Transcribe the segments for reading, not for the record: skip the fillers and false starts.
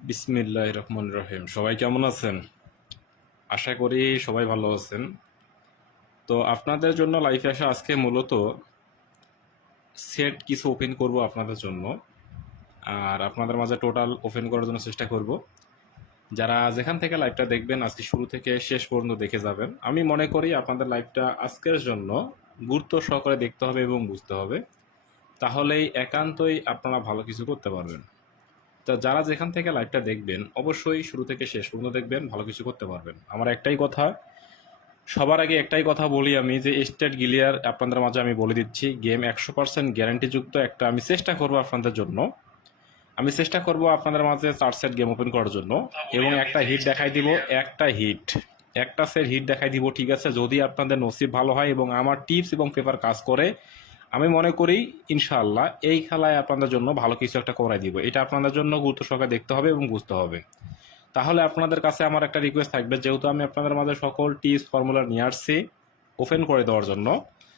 বিসমিল্লাহির রহমানির রহিম। সবাই কেমন আছেন? আশা করি সবাই ভালো আছেন। তো আপনাদের জন্য লাইফে আসা আজকে মূলত সেট কিছু ওপেন করব আপনাদের জন্য, আর আপনাদের মাঝে টোটাল ওপেন করার জন্য চেষ্টা করব। যারা যেখান থেকে লাইভটা দেখবেন আজকে শুরু থেকে শেষ পর্যন্ত দেখে যাবেন। আমি মনে করি আপনাদের লাইভটা আজকের জন্য গুরুত্ব সহকারে দেখতে হবে এবং বুঝতে হবে, তাহলেই একান্তই আপনারা ভালো কিছু করতে পারবেন। তো যারা যেখান থেকে লাইভটা দেখবেন অবশ্যই শুরু থেকে শেষ পর্যন্ত দেখবেন, ভালো কিছু করতে পারবেন। আমার একটাই কথা, সবার আগে একটাই কথা বলি আমি, যে স্টেট গিলিয়ার আপনাদের মাঝে আমি বলে দিচ্ছি, গেম 100% গ্যারান্টিযুক্ত একটা আমি চেষ্টা করব আপনাদের জন্য। আমি চেষ্টা করব আপনাদের মাঝে 4 সেট গেম ওপেন করার জন্য এবং একটা হিট দেখাই দিব। একটা সেট হিট দেখাই দিব, ঠিক আছে? যদি আপনাদের নসিব ভালো হয় এবং আমার টিপস এবং পেপার কাজ করে, আমি মনে করি ইনশাআল্লাহ এই খেলায় আপনাদের জন্য ভালো কিছু একটা করাই দিব। এটা আপনাদের জন্য গুরুত্ব সহকারে দেখতে হবে এবং বুঝতে হবে। তাহলে আপনাদের কাছে আমার একটা রিকোয়েস্ট থাকবে, যেহেতু আমি আপনাদের মাঝে সকল টিপস ফর্মুলা নিয়ে আসছি ওপেন করে দেওয়ার জন্য,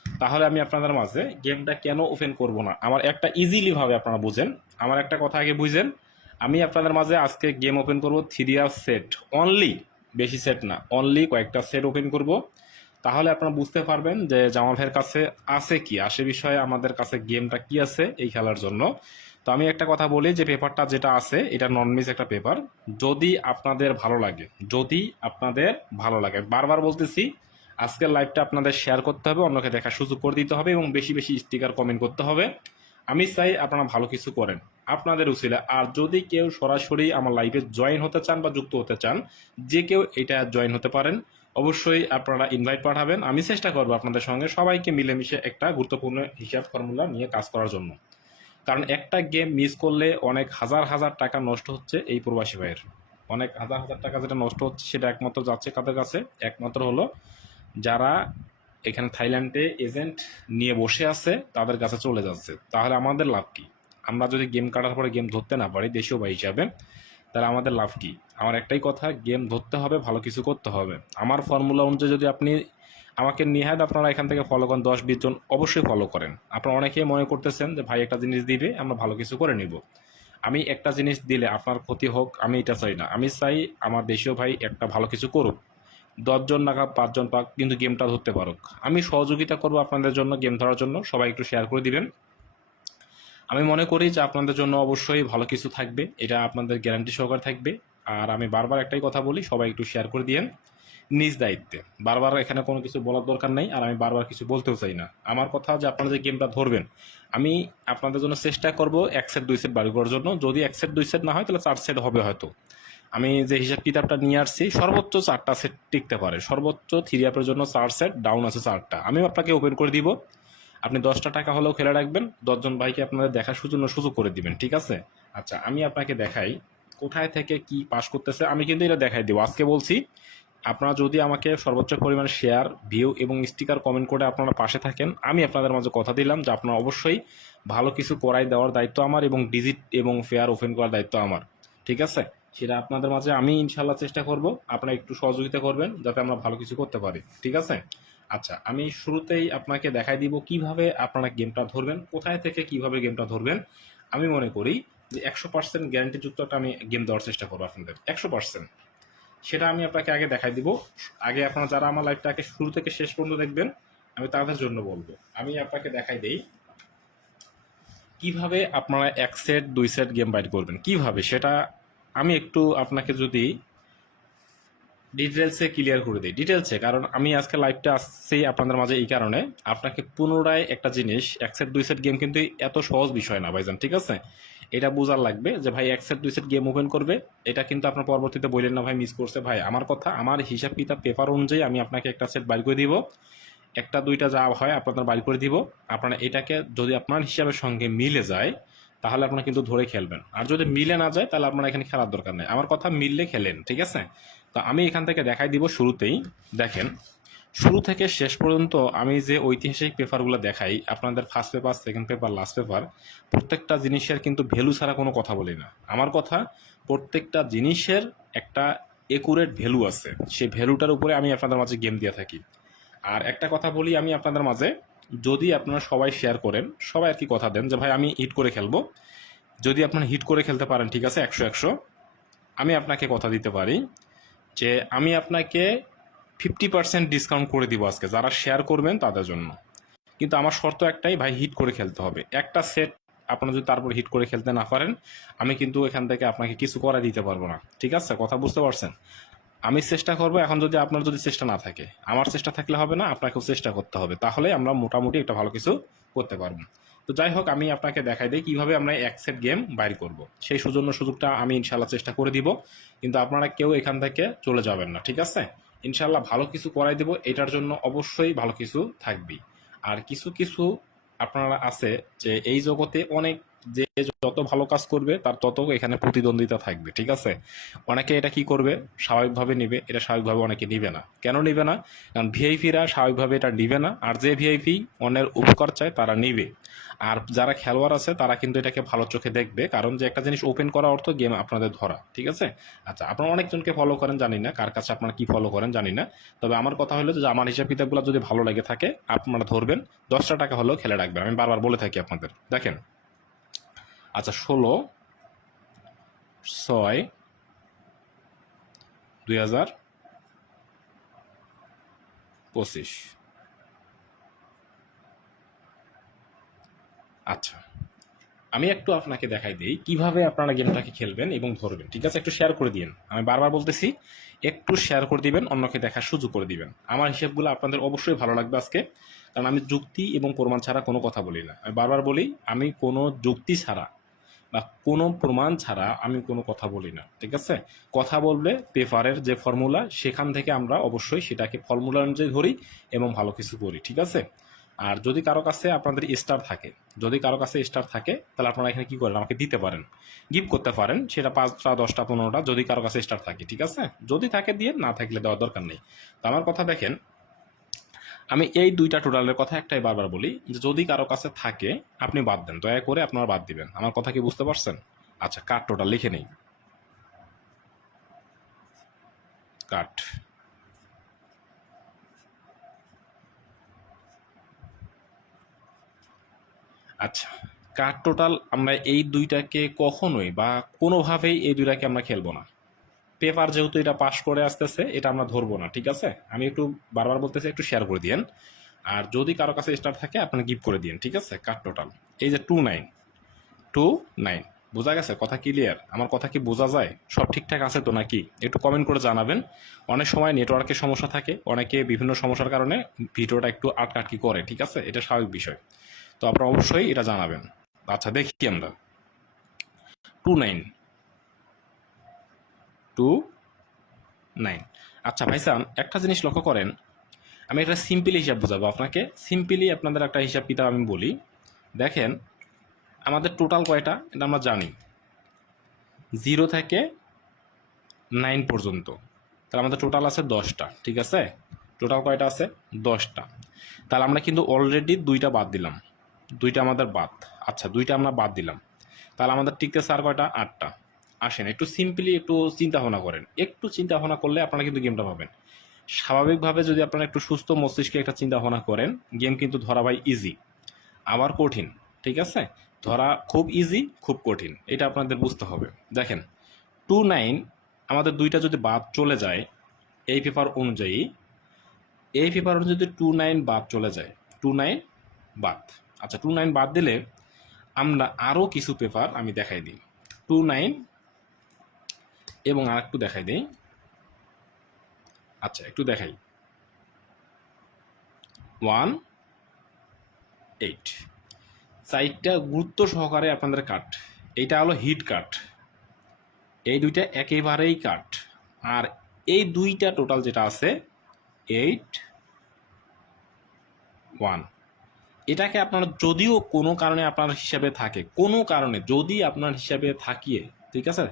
তাহলে আমি আপনাদের মাঝে গেমটা কেন ওপেন করব না, আমার একটা ইজিলি ভাবে আপনারা বুঝেন। আমার একটা কথা আগে বুঝেন, আমি আপনাদের মাঝে আজকে গেম ওপেন করব 3 সেট অনলি, বেশি সেট না, অনলি কয়েকটা সেট ওপেন করব। তাহলে আপনারা বুঝতে পারবেন যে জামাল ভাইয়ের কাছে আছে কি, আসে বিষয়ে আমাদের কাছে গেমটা কি আছে এই খেলার জন্য। তো আমি একটা কথা বলি, যে পেপারটা যেটা আছে এটা নন মিস একটা পেপার। যদি আপনাদের ভালো লাগে, যদি আপনাদের ভালো লাগে, বারবার বলতেছি, আজকের লাইভটা আপনাদের শেয়ার করতে হবে, অন্যকে দেখার সুযোগ করে দিতে হবে এবং বেশি বেশি স্টিকার কমেন্ট করতে হবে। আমি চাই আপনারা ভালো কিছু করেন আপনাদের উচিলে। আর যদি কেউ সরাসরি আমার লাইভে জয়েন হতে চান বা যুক্ত হতে চান, যে কেউ এটা জয়েন হতে পারেন। অবশ্যই আপনারা ইনভাইট পাঠাবেন, আমি চেষ্টা করবো আপনাদের সঙ্গে সবাইকে মিলেমিশে একটা গুরুত্বপূর্ণ হিসাব ফর্মুলা নিয়ে কাজ করার জন্য। কারণ একটা গেম মিস করলে অনেক হাজার হাজার টাকা নষ্ট হচ্ছে এই প্রবাসী ভাইয়ের। অনেক হাজার হাজার টাকা যেটা নষ্ট হচ্ছে, সেটা একমাত্র যাচ্ছে কাদের কাছে? একমাত্র হলো যারা এখানে থাইল্যান্ডে এজেন্ট নিয়ে বসে আছে, তাদের কাছে চলে যাচ্ছে। তাহলে আমাদের লাভ কি? আমরা যদি গেম কাটার পরে গেম ধরতে না পারি দেশীয় ভাই হিসাবে, তাহলে আমাদের লাভ কি? আমার একটাই কথা, গেম ধরতে হবে, ভালো কিছু করতে হবে। আমার ফর্মুলা অনুযায়ী যদি আপনি আমাকে নিহাত আপনারা এখান থেকে ফলো করেন, 10-20 জন অবশ্যই ফলো করেন। আপনারা অনেকেই মনে করতেছেন যে ভাই একটা জিনিস দিবে আমরা ভালো কিছু করে নিব। আমি একটা জিনিস দিলে আপনার ক্ষতি হোক, আমি এটা চাই না। আমি চাই আমার দেশীয় ভাই একটা ভালো কিছু করুক, 10 জন না 5 জন পাক, কিন্তু গেমটা ধরতে পারুক। আমি সহযোগিতা করবো আপনাদের জন্য গেম ধরার জন্য, সবাই একটু শেয়ার করে দিবেন। আমি মনে করি যে আপনাদের জন্য অবশ্যই ভালো কিছু থাকবে, এটা আপনাদের গ্যারান্টি সহকারে থাকবে। আর আমি বারবার একটাই কথা বলি, সবাই একটু শেয়ার করে দিয়েন নিজ দায়িত্বে। বারবার এখানে কোনো কিছু বলার দরকার নেই, আর আমি বারবার কিছু বলতেও চাই না। আমার কথা যে আপনারা যে গেমটা ধরবেন, আমি আপনাদের জন্য চেষ্টা করব 1 সেট 2 সেট বাড়ি করার জন্য। যদি 1 সেট 2 সেট না হয় তাহলে 4 সেট হবে হয়তো। আমি যে হিসাব কিতাবটা নিয়ে আসছি, সর্বোচ্চ 4টা সেট টিকতে পারে, সর্বোচ্চ 3 আপের জন্য 4 সেট, ডাউন আছে 4টা। আমি আপনাকে ওপেন করে দিব, আপনি 10টা টাকা হলেও খেলে রাখবেন, 10 জন ভাইকে আপনাদের দেখার সুযোগ করে দিবেন, ঠিক আছে? আচ্ছা, আমি আপনাকে দেখাই কোথায় থেকে কি পাস করতেছে। আমি কিন্তু এটা দেখাই দেবো, আজকে বলছি। আপনারা যদি আমাকে সর্বোচ্চ পরিমাণ শেয়ার, ভিউ এবং স্টিকার কমেন্ট করে আপনারা পাশে থাকেন, আমি আপনাদের মাঝে কথা দিলাম যে আপনারা অবশ্যই ভালো কিছু করাই দেওয়ার দায়িত্ব আমার এবং ডিজিট এবং ফেয়ার ওপেন করার দায়িত্ব আমার, ঠিক আছে? সেটা আপনাদের মাঝে আমি ইনশাল্লাহ চেষ্টা করব, আপনারা একটু সহযোগিতা করবেন যাতে আমরা ভালো কিছু করতে পারি, ঠিক আছে? আচ্ছা, আমি শুরুতেই আপনাকে দেখাই দিব কিভাবে আপনারা গেমটা ধরবেন, কোথায় থেকে কিভাবে গেমটা ধরবেন। আমি মনে করি যে 100% গ্যারান্টিযুক্ত একটা আমি গেম দেওয়ার চেষ্টা করবো আপনাদের, 100%। সেটা আমি আপনাকে আগে দেখাই দিব। আগে আপনারা যারা আমার লাইভটাকে শুরু থেকে শেষ পর্যন্ত দেখবেন, আমি তাদের জন্য বলবো। আমি আপনাকে দেখাই দেই কিভাবে আপনারা 1 সেট 2 সেট গেম বাইট করবেন, কিভাবে সেটা আমি একটু আপনাকে যদি ডিটেলসে ক্লিয়ার করে দিই। ডিটেলসে, কারণ আমি আজকে লাইভটা আসছি আপনাদের মাঝে এই কারণে, আপনাকে পুনরায় একটা জিনিস, 1 সেট 2 সেট গেম কিন্তু এত সহজ বিষয় না ভাইজান, ঠিক আছে? এটা বোঝার লাগবে যে ভাই 1 সেট 2 সেট গেম ওপেন করবে, এটা কিন্তু আপনার পরবর্তীতে বললেন না ভাই মিস করছে। ভাই আমার কথা, আমার হিসাব কিতাব পেপার অনুযায়ী আমি আপনাকে একটা সেট বাইর করে দিব, একটা দুইটা যা হয় আপনাদের বাইর করে দিব। আপনারা এটাকে যদি আপনার হিসাবের সঙ্গে মিলে যায়, তাহলে আপনারা কিন্তু ধরে খেলবেন। আর যদি মিলে না যায় তাহলে আপনারা এখানে খেলার দরকার নেই। আমার কথা, মিললে খেলেন, ঠিক আছে? তো আমি এখান থেকে দেখাই দিব শুরুতেই। দেখেন, শুরু থেকে শেষ পর্যন্ত আমি যে ঐতিহাসিক পেপারগুলো দেখাই আপনাদের, first paper, second paper, last paper, প্রত্যেকটা জিনিসের কিন্তু ভ্যালু ছাড়া কোনো কথা বলি না। আমার কথা, প্রত্যেকটা জিনিসের একটা একুরেট ভ্যালু আছে, সেই ভ্যালুটার উপরে আমি আপনাদের মাঝে গেম দিয়ে থাকি। আর একটা কথা বলি আমি আপনাদের মাঝে, যদি আপনারা সবাই শেয়ার করেন, সবাই আর কি কথা দেন যে ভাই আমি হিট করে খেলবো, যদি আপনারা হিট করে খেলতে পারেন, ঠিক আছে, 100 আমি আপনাকে কথা দিতে পারি যে আমি আপনাকে 50% ডিসকাউন্ট করে দিব আজকে যারা শেয়ার করবেন তাদের জন্য। কিন্তু আমার শর্ত একটাই ভাই, হিট করে খেলতে হবে। একটা সেট আপনারা যদি তারপর হিট করে খেলতে না পারেন, আমি কিন্তু এখান থেকে আপনাকে কিছু করে দিতে পারবো না, ঠিক আছে? কথা বুঝতে পারছেন? আমি চেষ্টা করবো। এখন যদি আপনার যদি চেষ্টা না থাকে, আমার চেষ্টা থাকলে হবে না, আপনাকেও চেষ্টা করতে হবে, তাহলে আমরা মোটামুটি একটা ভালো কিছু করতে পারবো। তো যাই হোক, আমি আপনাকে দেখাই দিই কীভাবে আমরা এক সেট গেম বাইর করব। সেই সুযোগটা আমি ইনশাল্লাহ চেষ্টা করে দিব, কিন্তু আপনারা কেউ এখান থেকে চলে যাবেন না, ঠিক আছে? ইনশাল্লাহ ভালো কিছু করাই দিব, এটার জন্য অবশ্যই ভালো কিছু থাকবেই। আর কিছু কিছু আপনারা আছে যে এই জগতে অনেক, যে যত ভালো কাজ করবে তার তত এখানে প্রতিদ্বন্দ্বিতা থাকবে, ঠিক আছে? অনেকে এটা কি করবে, স্বাভাবিকভাবে নিবে, এটা স্বাভাবিকভাবে অনেকে নিবে না। কেন নিবে না? কারণ ভিআইপিরা স্বাভাবিকভাবে এটা নিবে না, আর যে ভিআইপি অন্যের উপকার চায় তারা নিবে। আর যারা খেলোয়াড় আছে তারা কিন্তু এটাকে ভালো চোখে দেখবে, কারণ যে একটা জিনিস ওপেন করা অর্থ গেম আপনাদের ধরা, ঠিক আছে? আচ্ছা, আপনারা অনেকজনকে ফলো করেন, জানি না কার কাছে আপনারা কি ফলো করেন, জানি না। তবে আমার কথা হলো যে আমার হিসাব কিতাবগুলো যদি ভালো লেগে থাকে আপনারা ধরবেন, 10টা টাকা হলেও খেলে রাখবেন। আমি বারবার বলে থাকি আপনাদের, দেখেন। আচ্ছা, 16/6/2025। আচ্ছা, আমি একটু আপনাকে দেখাই দিই কিভাবে আপনারা গেমটাকে খেলবেন এবং ধরবেন, ঠিক আছে? একটু শেয়ার করে দিন, আমি বারবার বলতেছি, একটু শেয়ার করে দিবেন, অন্যকে দেখার সুযোগ করে দিবেন। আমার হিসেবগুলো আপনাদের অবশ্যই ভালো লাগবে আজকে, কারণ আমি যুক্তি এবং প্রমাণ ছাড়া কোনো কথা বলি না। আমি বারবার বলি, আমি কোনো যুক্তি ছাড়া বা কোনো প্রমাণ ছাড়া আমি কোনো কথা বলি না, ঠিক আছে? কথা বললে পেপারের যে ফর্মুলা, সেখান থেকে আমরা অবশ্যই সেটাকে ফর্মুলা অনুযায়ী ধরি এবং ভালো কিছু করি, ঠিক আছে? আর যদি কারো কাছে আপনাদের স্টার থাকে, যদি কারো কাছে স্টার থাকে, তাহলে আপনারা এখানে কি করেন, আমাকে দিতে পারেন, গিফট করতে পারেন, সেটা 5টা 10টা 15টা, যদি কারো কাছে স্টার থাকে, ঠিক আছে? যদি থাকে দিয়ে, না থাকলে দেওয়ার দরকার নেই। তো আমার কথা দেখেন, আমি এই দুইটা টোটালের কথা একটাই বারবার বলি যে যদি কারো কাছে থাকে আপনি বাদ দেন, দয়া করে আপনারা বাদ দিবেন। আমার কথা কি বুঝতে পারছেন? আচ্ছা, কাট টোটাল লিখে নেই, কাট। আচ্ছা, কাট টোটাল আমরা এই দুইটাকে কখনোই বা কোনোভাবেই এই দুইটাকে আমরা খেলবো না। পেপার যেহেতু এটা পাস করে আসতেছে, এটা আমরা ধরবো না, ঠিক আছে? আমি একটু বারবার বলতেছি, একটু শেয়ার করে দিয়েন। আর যদি কারো কাছে স্টার থাকে আপনি গিফট করে দিন, ঠিক আছে? কাট টোটাল এই যে 2929, বোঝা গেছে? কথা ক্লিয়ার? আমার কথা কি বোঝা যায়? সব ঠিকঠাক আছে তো নাকি? একটু কমেন্ট করে জানাবেন। অনেক সময় নেটওয়ার্কের সমস্যা থাকে, অনেকে বিভিন্ন সমস্যার কারণে ভিডিওটা একটু আটকাটকি করে, ঠিক আছে? এটা স্বাভাবিক বিষয়। তো আপনারা অবশ্যই এটা জানাবেন। আচ্ছা, দেখি আমরা 2929। আচ্ছা ভাইসান, একটা জিনিস লক্ষ্য করেন, আমি একটা সিম্পলি হিসাব বোঝাবো আপনাকে। সিম্পলি আপনাদের একটা হিসাব কিতাব আমি বলি, দেখেন আমাদের টোটাল কয়টা এটা আমরা জানি, 0 থেকে 9 পর্যন্ত। তাহলে আমাদের টোটাল আছে 10টা, ঠিক আছে? টোটাল কয়টা আছে? 10টা। তাহলে আমরা কিন্তু অলরেডি 2টা বাদ দিলাম, 2টা আমাদের বাদ। আচ্ছা, 2টা আমরা বাদ দিলাম, তাহলে আমাদের টিকতেছে আর কয়টা? 8টা। আসেন একটু সিম্পলি একটু চিন্তা ভাবনা করেন, একটু চিন্তা ভাবনা করলে আপনারা কিন্তু গেমটা পাবেন। স্বাভাবিকভাবে যদি আপনারা একটু সুস্থ মস্তিষ্কে একটা চিন্তা ভাবনা করেন, গেম কিন্তু ধরা ভাই ইজি, আবার কঠিন, ঠিক আছে? ধরা খুব ইজি, খুব কঠিন, এটা আপনাদের বুঝতে হবে। দেখেন 29, আমাদের 2টা যদি বাদ চলে যায় এই পেপার অনুযায়ী, এই পেপার অনুযায়ী যদি 29 বাদ চলে যায়, 29 বাদ। আচ্ছা, 29 বাদ দিলে আমরা আরও কিছু পেপার আমি দেখাই দিই, 29 এবং আর একটু দেখাই দিই। আচ্ছা, একটু দেখাই, 18। 4টা গুরুত্ব সহকারে আপনাদের কাট, এইটা হলো হিট কাট, এই 2টা একেবারেই কাট। আর এই 2টা টোটাল যেটা আছে 81, এটাকে আপনারা যদিও কোনো কারণে আপনার হিসাবে থাকে, কোনো কারণে যদি আপনার হিসাবে থাকিয়ে, ঠিক আছে,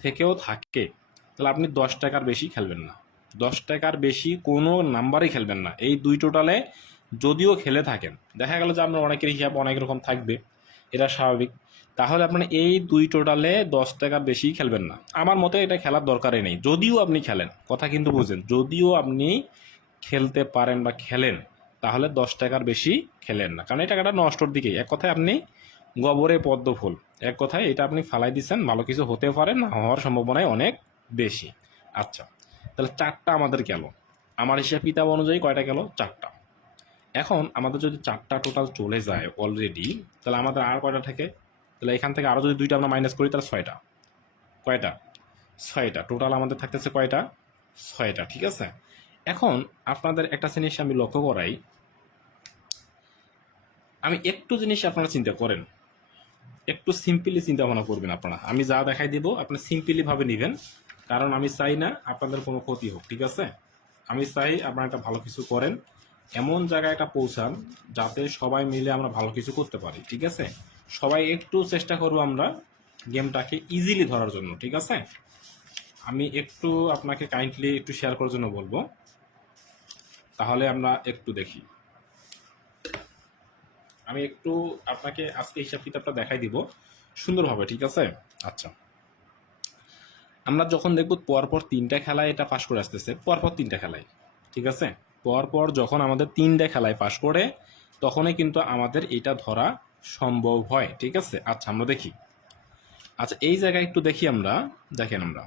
থেকেও থাকে, তাহলে আপনি 10 টাকার বেশি খেলবেন না, 10 টাকার বেশি কোনো নাম্বারই খেলবেন না এই 2 টোটালে। যদিও খেলে থাকেন, দেখা গেল যে আপনার অনেকের হিসাব অনেক রকম থাকবে, এটা স্বাভাবিক। তাহলে আপনি এই 2 টোটালে 10 টাকার বেশি খেলবেন না, আমার মতে এটা খেলার দরকারই নেই। যদিও আপনি খেলেন, কথা কিন্তু বুঝেন, যদিও আপনি খেলতে পারেন বা খেলেন, তাহলে 10 টাকার বেশি খেলেন না, কারণ এই টাকাটা নষ্টর দিকেই। এক কথায় আপনি গোবরে পদ্ম ফুল, এক কথায় এটা আপনি ফালাই দিচ্ছেন, ভালো কিছু হতে পারে, না হওয়ার সম্ভাবনাই অনেক বেশি। আচ্ছা, তাহলে 4টা আমাদের গেল, আমার হিসাব কিতাব অনুযায়ী কয়টা গেল? 4টা। এখন আমাদের যদি 4টা টোটাল চলে যায় অলরেডি, তাহলে আমাদের আর কয়টা থাকে? তাহলে এখান থেকে আরও যদি 2টা আমরা মাইনাস করি তাহলে 6টা। কয়টা? 6টা। টোটাল আমাদের থাকতেছে কয়টা? 6টা, ঠিক আছে। এখন আপনাদের একটা জিনিস আমি লক্ষ্য করাই, আমি একটু জিনিস আপনারা চিন্তা করেন, একটু সিম্পলি চিন্তা ভাবনা করবেন আপনারা। আমি যা দেখাই দিব আপনি সিম্পলি ভাবে নেবেন, কারণ আমি চাই না আপনাদের কোনো ক্ষতি হোক, ঠিক আছে। আমি চাই আপনারা একটা ভালো কিছু করেন, এমন জায়গায় একটা পৌঁছান যাতে সবাই মিলে আমরা ভালো কিছু করতে পারি, ঠিক আছে। সবাই একটু চেষ্টা করবো আমরা গেমটাকে ইজিলি ধরার জন্য, ঠিক আছে। আমি একটু আপনাকে কাইন্ডলি একটু শেয়ার করার জন্য বলবো, তাহলে আমরা একটু দেখি। আমি একটু আপনাকে আজকে হিসাব কিতাবটা দেখাই দিব সুন্দরভাবে, ঠিক আছে। আচ্ছা, আমরা যখন দেখব পরপর 3টা খেলায় এটা পাশ করে আসতেছে, পরপর 3টা খেলায়, ঠিক আছে। পরপর যখন আমাদের 3টা খেলায় পাশ করে, তখনই কিন্তু আমাদের এটা ধরা সম্ভব হয়, ঠিক আছে। আচ্ছা, আমরা দেখি। আচ্ছা, এই জায়গায় একটু দেখি আমরা। দেখেন, আমরা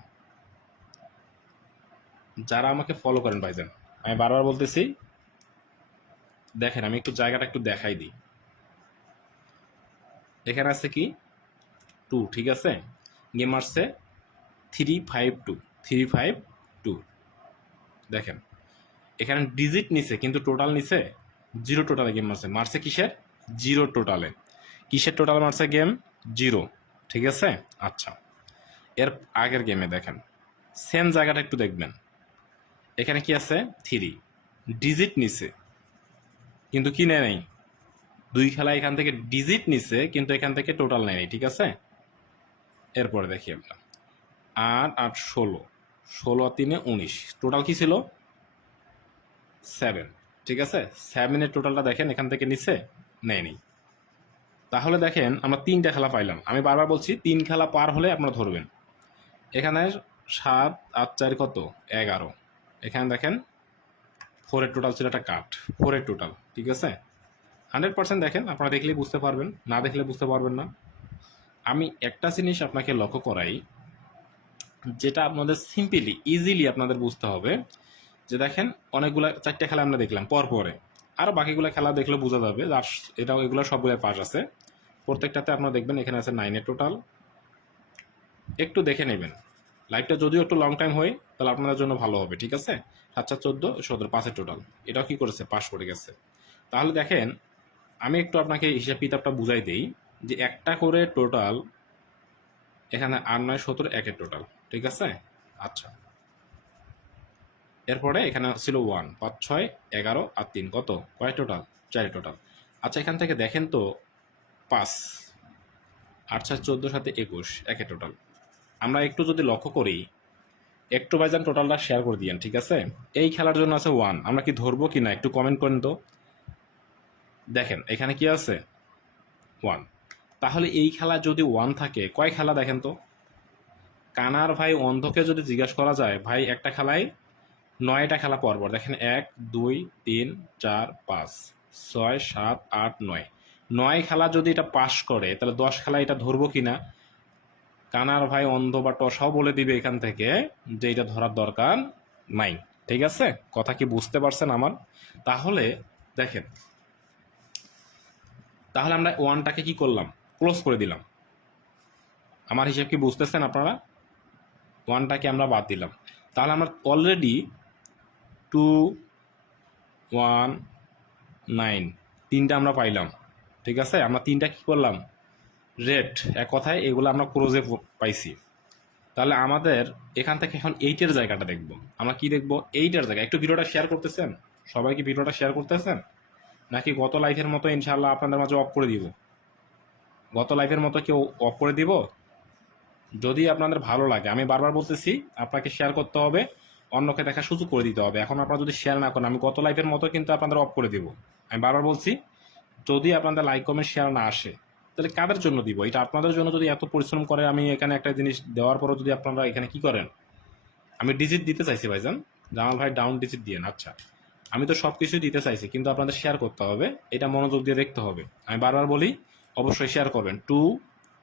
যারা আমাকে ফলো করেন ভাইজান, আমি বারবার বলতেছি, দেখেন আমি একটু জায়গাটা একটু দেখাই দিই। এখানে আছে কি 2, ঠিক আছে। গেম আসছে 352, 352। দেখেন এখানে ডিজিট নিছে কিন্তু টোটাল নিছে 0। টোটালে গেম মারছে, মারছে কিসের? 0 টোটালে। কিসের টোটাল মারছে? গেম 0, ঠিক আছে। আচ্ছা, এর আগের গেমে দেখেন সেম জায়গাটা একটু দেখবেন। এখানে কি আছে? 3 ডিজিট নিছে কিন্তু কি নেয় নাই। 2 খেলা এখান থেকে ডিজিট নিছে কিন্তু এখান থেকে টোটাল নেয় নাই, ঠিক আছে। এরপরে দেখি আমরা 8 8 16, 16 3 19, টোটাল কি ছিল? 7, ঠিক আছে। 7-এর টোটালটা দেখেন এখান থেকে নিচে নেয়নি। তাহলে দেখেন আমরা 3টা খেলা পাইলাম। আমি বারবার বলছি 3 খেলা পার হলে আপনারা ধরবেন। এখানে 7 8 4 কত? 11। এখানে দেখেন 4-এর টোটাল ছিল একটা কাট, 4-এর টোটাল, ঠিক আছে। 100% দেখেন, আপনারা দেখলেই বুঝতে পারবেন, না দেখলে বুঝতে পারবেন না। আমি একটা জিনিস আপনাকে লক্ষ্য করাই, যেটা আপনাদের সিম্পলি ইজিলি আপনাদের বুঝতে হবে, যে দেখেন অনেকগুলো 4টা খেলা আমরা দেখলাম পরে, আর বাকিগুলো খেলা দেখলে বোঝা যাবে আর এটা এগুলো সবগুলো পাস আছে। প্রত্যেকটাতে আপনারা দেখবেন এখানে আছে 9-এর টোটাল। একটু দেখে নেবেন, লাইভটা যদিও একটু লং টাইম হয় তাহলে আপনাদের জন্য ভালো হবে, ঠিক আছে। 7 7 14 17, 5-এর টোটাল। এটাও কি করেছে? পাস করে গেছে। তাহলে দেখেন আমি একটু আপনাকে হিসাব কিতাবটা বুঝাই দেই, যে একটা করে টোটাল এখানে 8 9 17 1-এর টোটাল, ঠিক আছে। আচ্ছা, এরপরে এখানে ছিল 1 5 6 11 আর 3 কত? কয় টোটাল? 4 টোটাল। আচ্ছা, এখান থেকে দেখেন তো 5 8 6 14 সাথে 21, 1-এর টোটাল। আমরা একটু যদি লক্ষ্য করি, একটু ভাইজান টোটালটা শেয়ার করে দিয়েন, ঠিক আছে। এই খেলার জন্য আছে 1, আমরা কি ধরবো কি না একটু কমেন্ট করেন তো। দেখেন এখানে কি আছে? 1। তাহলে এই খেলা যদি 1 থাকে, কয় খেলা দেখেন তো। কানার ভাই অন্ধকে যদি জিজ্ঞাসা করা যায়, ভাই একটা খেলায় 9টা খেলা পরপর দেখেন, 1 2 3 4 5 6 7 8 9, 9 খেলা যদি এটা পাস করে তাহলে 10 খেলা এটা ধরবো কিনা। কানার ভাই অন্ধ বা টসাও বলে দিবে এখান থেকে যে এটা ধরার দরকার নাই, ঠিক আছে। কথা কি বুঝতে পারছেন আমার? তাহলে দেখেন, তাহলে আমরা 1টাকে কি করলাম? ক্লোজ করে দিলাম। আমার হিসেব কি বুঝতেছেন আপনারা? 1টাকে আমরা বাদ দিলাম। তাহলে আমরা অলরেডি 2 1 9 3টা আমরা পাইলাম, ঠিক আছে। আমরা 3টা কি করলাম? রেড, এক কথায় এগুলো আমরা ক্লোজে পাইছি। তাহলে আমাদের এখান থেকে এখন 8-এর জায়গাটা দেখব। আমরা কি দেখব? 8-এর জায়গা। একটু ভিডিওটা শেয়ার করতেছেন? সবাই কি ভিডিওটা শেয়ার করতেছেন? নাকি গত লাইভের মতো ইনশাআল্লাহ আপনাদের মাঝে অফ করে দিব? গত লাইভের মতো কেউ অফ করে দিব? যদি আপনাদের ভালো লাগে, আমি বারবার বলতেছি আপনাকে শেয়ার করতে হবে, অন্যকে দেখার সুযোগ করে দিতে হবে। এখন আপনারা যদি শেয়ার না করেন, আমি গত লাইভের মতো কিন্তু আপনাদের অফ করে দিব। আমি বারবার বলছি, যদি আপনাদের লাইক কমেন্ট শেয়ার না আসে তাহলে কাদের জন্য দিব? এটা আপনাদের জন্য। যদি এত পরিশ্রম করে আমি এখানে একটা জিনিস দেওয়ার পরও যদি আপনারা এখানে কি করেন, আমি ডিজিট দিতে চাইছি ভাইজান, জামাল ভাই ডাউন ডিজিট দিয়েন। আচ্ছা, আমি তো সব কিছুই দিতে চাইছি কিন্তু আপনাদের শেয়ার করতে হবে, এটা মনোযোগ দিয়ে দেখতে হবে। আমি বারবার বলি অবশ্যই শেয়ার করবেন। 2